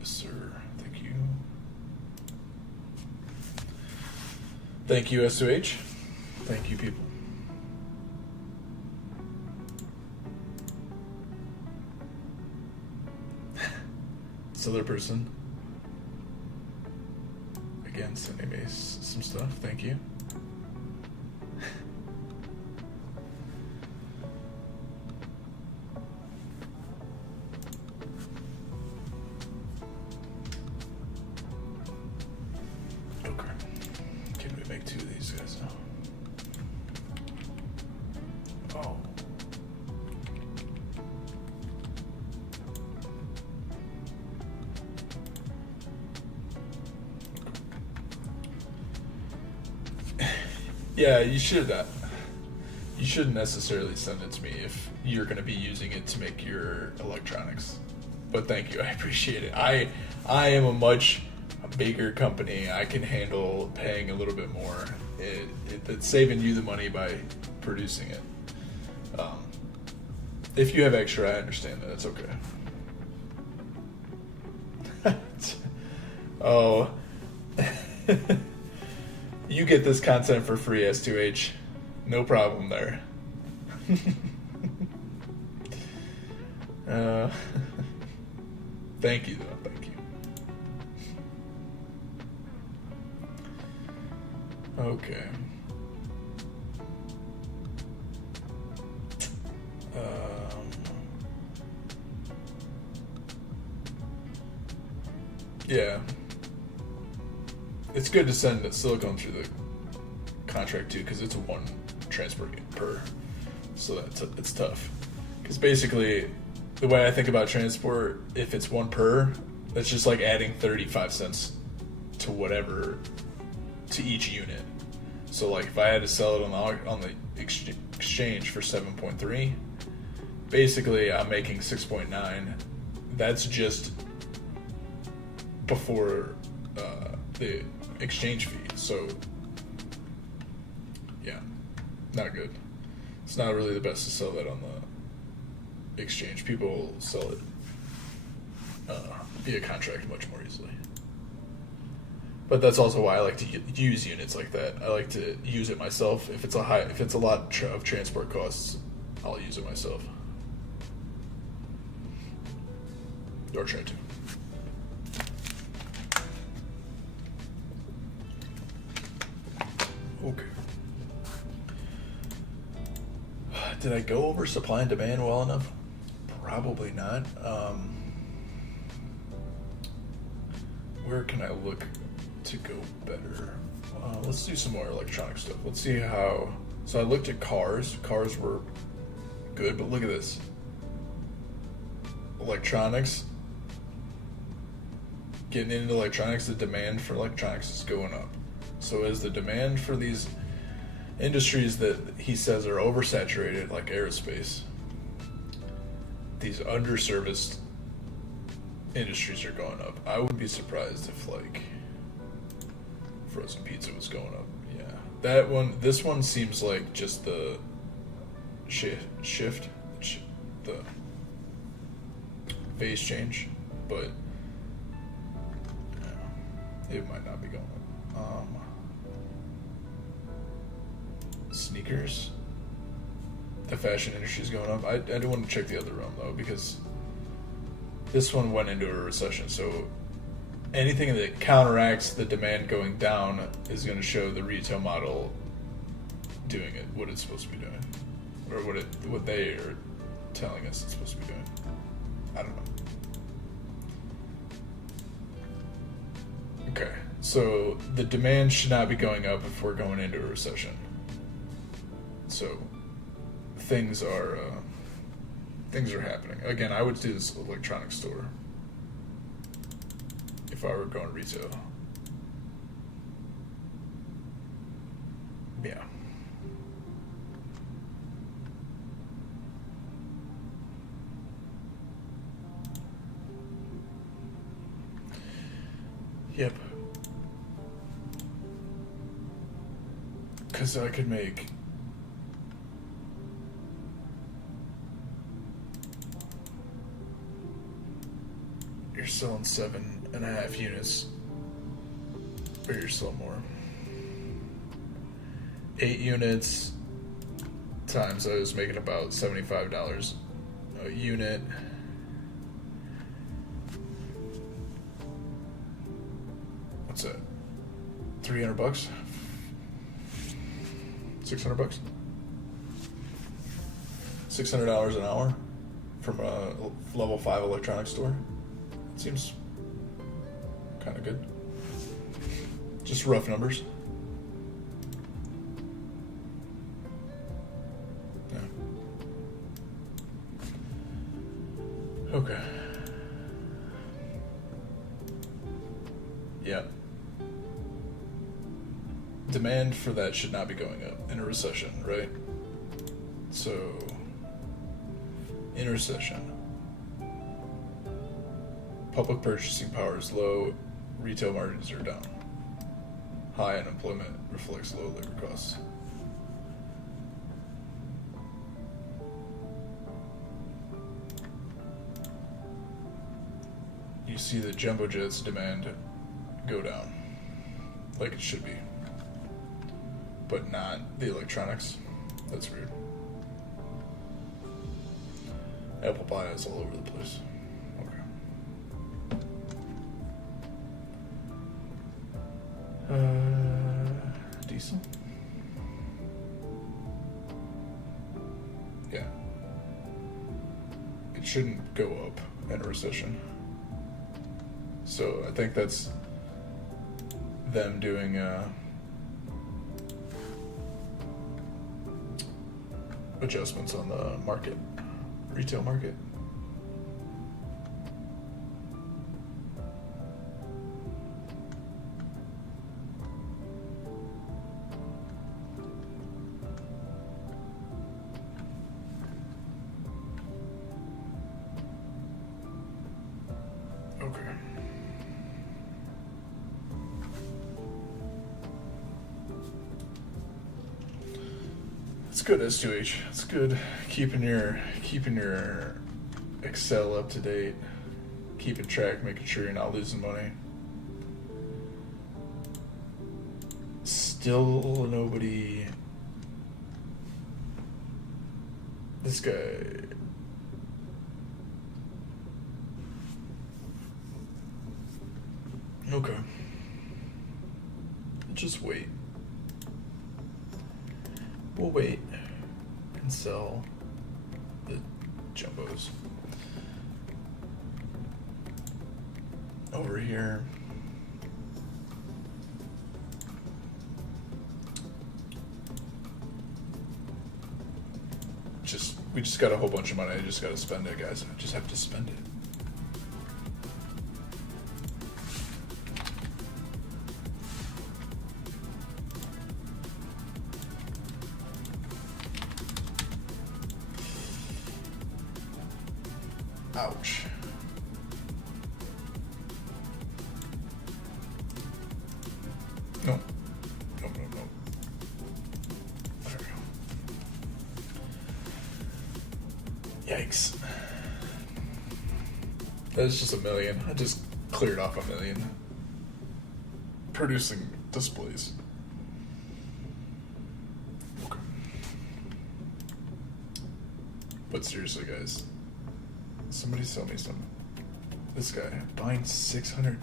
Yes, sir. Thank you. Thank you, S2H. Thank you, people. This other person, again, sending me some stuff. Thank you. Okay. Can we make 2 of these guys now? Oh. Yeah, you should. You shouldn't necessarily send it to me if you're going to be using it to make your electronics. But thank you, I appreciate it. I am a much bigger company. I can handle paying a little bit more. It's saving you the money by producing it. If you have extra, I understand that. It's okay. Oh. You get this content for free, S2H. No problem there. Thank you, though. Thank you. Okay. Yeah. It's good to send silicone through the contract too, because it's a 1 transport per, so it's tough. Because basically, the way I think about transport, if it's 1 per, that's just like adding 35 cents to whatever to each unit. So like if I had to sell it on the exchange for 7.3, basically I'm making 6.9. That's just before the exchange fee. So yeah, not good. It's not really the best to sell that on the exchange. People sell it via contract much more easily. But that's also why I like to use units like that. I like to use it myself. If it's a lot of transport costs, I'll use it myself. Or try to. Okay. Did I go over supply and demand well enough? Probably not. Where can I look to go better? Let's do some more electronic stuff. Let's see how... So I looked at cars. Cars were good, but look at this. Electronics. Getting into electronics, the demand for electronics is going up. So as the demand for these industries that he says are oversaturated, like aerospace, these underserviced industries are going up. I would be surprised if like frozen pizza was going up. Yeah, that one. This one seems like just the shift, the phase change, but it might not be going up. Sneakers. The fashion industry is going up. I do want to check the other realm though, because this one went into a recession. So anything that counteracts the demand going down is going to show the retail model doing it, what it's supposed to be doing, or what they are telling us it's supposed to be doing. I don't know. Okay, so the demand should not be going up if we're going into a recession. So things are happening. Again, I would do this electronics store if I were going retail. Yeah. Yep. Because I could make... You're selling 7.5 units, or you're selling more. 8 units times I was making about $75 a unit. What's that? $300? $600? $600 an hour from a level 5 electronics store. Seems kind of good. Just rough numbers. Yeah. Okay. Yeah. Demand for that should not be going up in a recession, right? So, in a recession, public purchasing power is low, retail margins are down. High unemployment reflects low labor costs. You see the jumbo jets demand go down, like it should be, but not the electronics. That's weird. Apple pie is all over the place. Decent. Yeah. It shouldn't go up in a recession. So I think that's them doing adjustments on the market, retail market. It's good, S2H. It's good keeping your Excel up to date, keeping track, making sure you're not losing money. Still nobody This guy. Okay. Just wait. We'll wait and sell the jumbos. Over here. We just got a whole bunch of money. I just got to spend it, guys. I just have to spend it. Ouch. No. No, no, no. There we go. Yikes. That's just $1 million. I just cleared off $1 million. Producing displays. Okay. But seriously, guys. Somebody sell me some. This guy buying 600.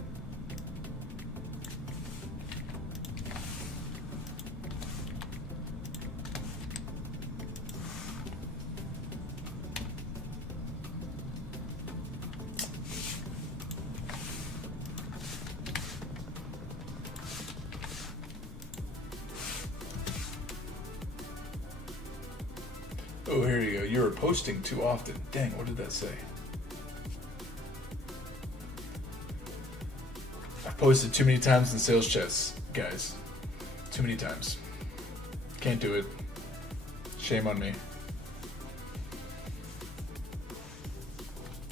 Oh, here you go. You were posting too often. Dang, what did that say? I've posted too many times in sales chats, guys. Too many times. Can't do it. Shame on me.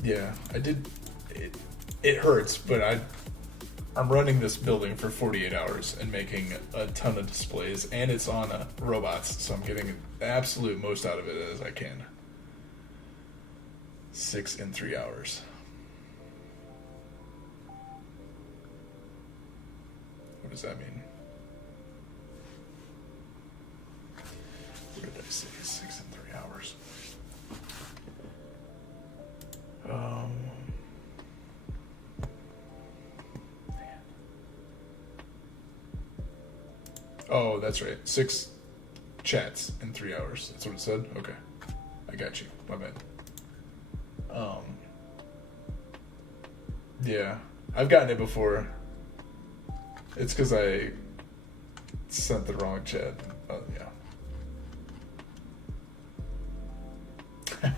Yeah, I did. It hurts, but I'm running this building for 48 hours and making a ton of displays, and it's on robots, so I'm getting the absolute most out of it as I can. 6 in 3 hours. What does that mean? What did I say? 6 in 3 hours. Oh, that's right. 6 chats in 3 hours. That's what it said? Okay. I got you. My bad. Yeah. I've gotten it before. It's because I sent the wrong chat. Yeah.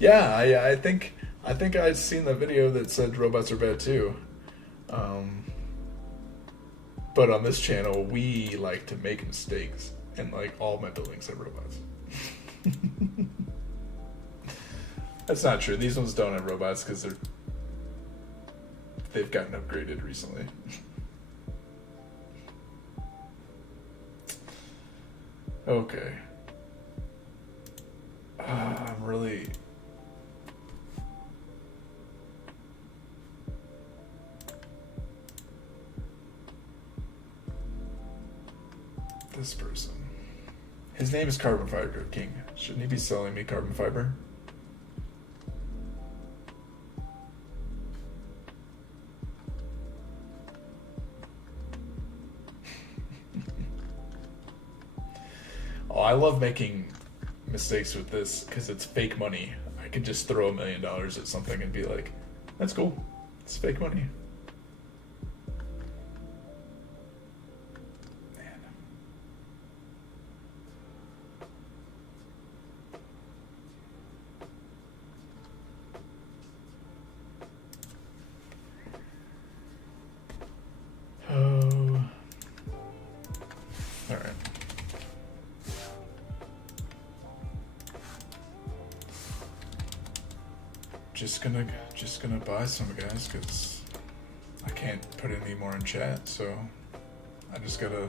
Yeah, I think I'd seen the video that said robots are bad too. But on this channel, we like to make mistakes, and like all my buildings have robots. That's not true. These ones don't have robots because they've gotten upgraded recently. Okay. I'm really... This person. His name is Carbon Fiber King. Shouldn't he be selling me carbon fiber? Oh, I love making mistakes with this because it's fake money. I could just throw $1 million at something and be like, that's cool. It's fake money. Just gonna buy some, guys, because I can't put any more in chat, so I just gotta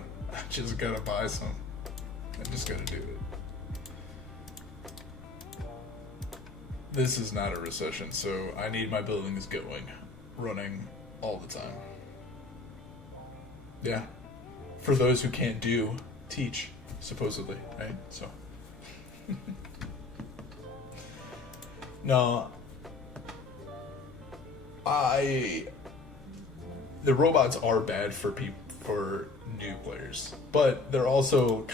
buy some. I just gotta do it. This is not a recession, so I need my buildings going, running all the time. Yeah. For those who can't do, teach, supposedly, right? So. No, the robots are bad for new players, but they're also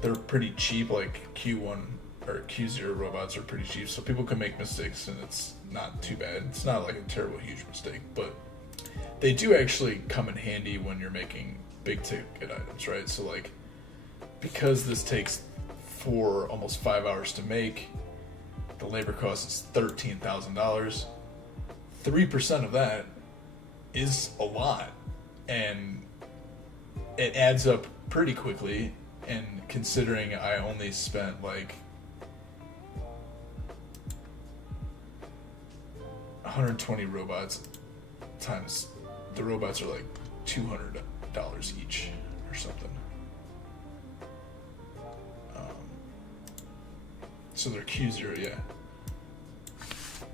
they're pretty cheap. Like Q1 or Q0 robots are pretty cheap, so people can make mistakes, and it's not too bad. It's not like a terrible huge mistake, but they do actually come in handy when you're making big ticket items, right? So like, because this takes almost 5 hours to make, the labor cost is $13,000. 3% of that is a lot, and it adds up pretty quickly. And considering I only spent like 120 robots times, the robots are like $200 each or something. So they're Q0, yeah.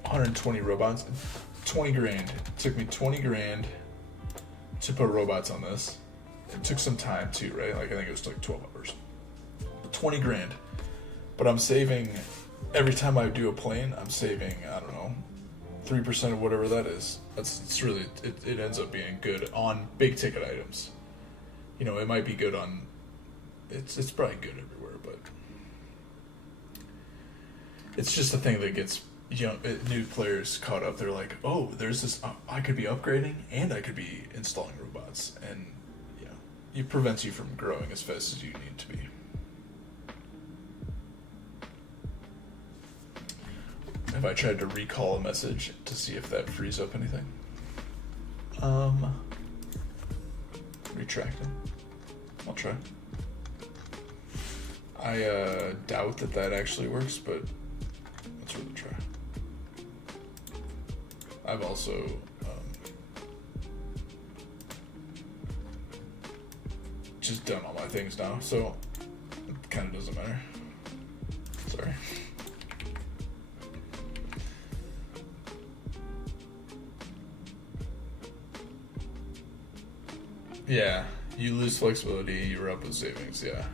120 robots, 20 grand. It took me 20 grand to put robots on this. It took some time too, right? Like I think it was like 12 hours. 20 grand. But I'm saving, every time I do a plane, I'm saving, I don't know, 3% of whatever that is. It's really, it ends up being good on big ticket items. You know, it might be good on, it's probably good everywhere, but it's just a thing that gets new players caught up. They're like, oh, there's this, I could be upgrading and I could be installing robots, and it prevents you from growing as fast as you need to be. Have I tried to recall a message to see if that frees up anything? Retracting. I'll try. I doubt that actually works, but let's really try. I've also just done all my things now, so it kind of doesn't matter. Sorry. Yeah, you lose flexibility, you're up with savings, yeah.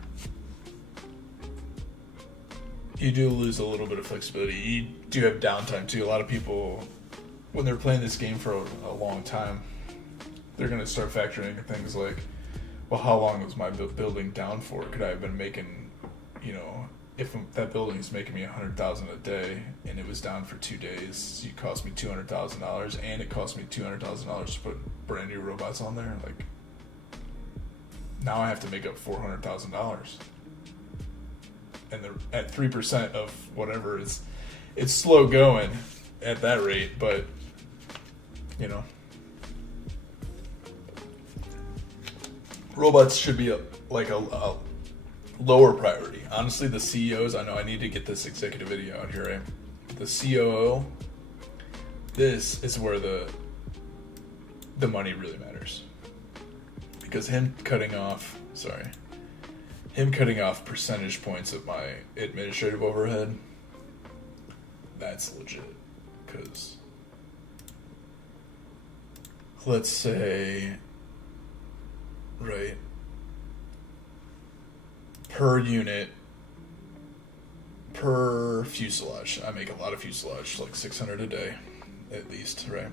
You do lose a little bit of flexibility. You do have downtime too. A lot of people, when they're playing this game for a long time, they're going to start factoring things like, well, how long was my building down for? Could I have been making, if that building is making me $100,000 a day and it was down for 2 days, it cost me $200,000, and it cost me $200,000 to put brand new robots on there. Like, now I have to make up $400,000, and at 3% of whatever, it's slow going at that rate, but robots should be a lower priority. Honestly, the CEOs, I know I need to get this executive video out here, right? The COO, this is where the money really matters. Because him cutting off percentage points of my administrative overhead, that's legit. Because let's say, right, per unit, per fuselage, I make a lot of fuselage, like 600 a day at least, right?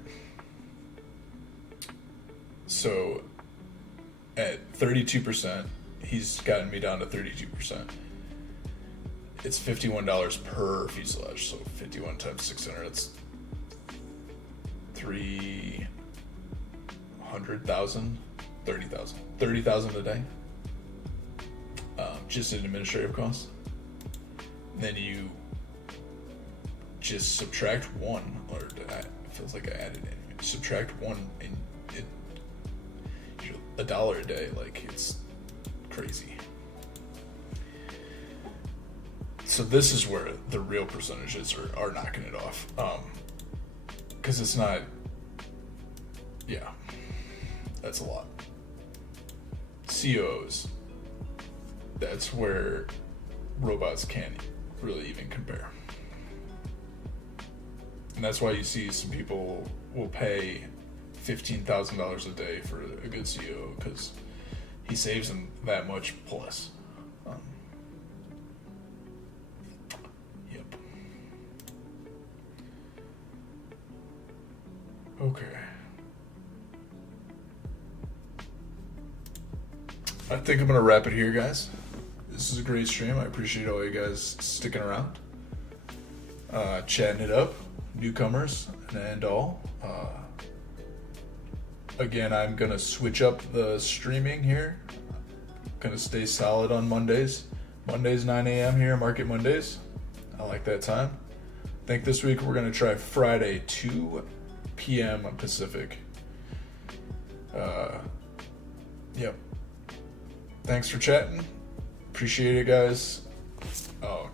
So at 32%, he's gotten me down to 32%. It's $51 per fuselage, so 51 times 600, that's 300,000, 30,000, 30,000 a day, just in administrative costs. Then you just subtract one, or it feels like I added it. Subtract one, and $1 a day, like, it's crazy. So this is where the real percentages are knocking it off, because it's not, that's a lot. COOs, that's where robots can't really even compare. And that's why you see some people will pay $15,000 a day for a good COO, because he saves them that much plus. Yep. Okay. I think I'm gonna wrap it here, guys. This is a great stream. I appreciate all you guys sticking around, chatting it up, newcomers and all. Again, I'm gonna switch up the streaming here. Gonna stay solid on Mondays. Mondays 9 a.m. here, Market Mondays. I like that time. I think this week we're gonna try Friday 2 p.m. Pacific. Yep. Thanks for chatting. Appreciate it, guys. Oh,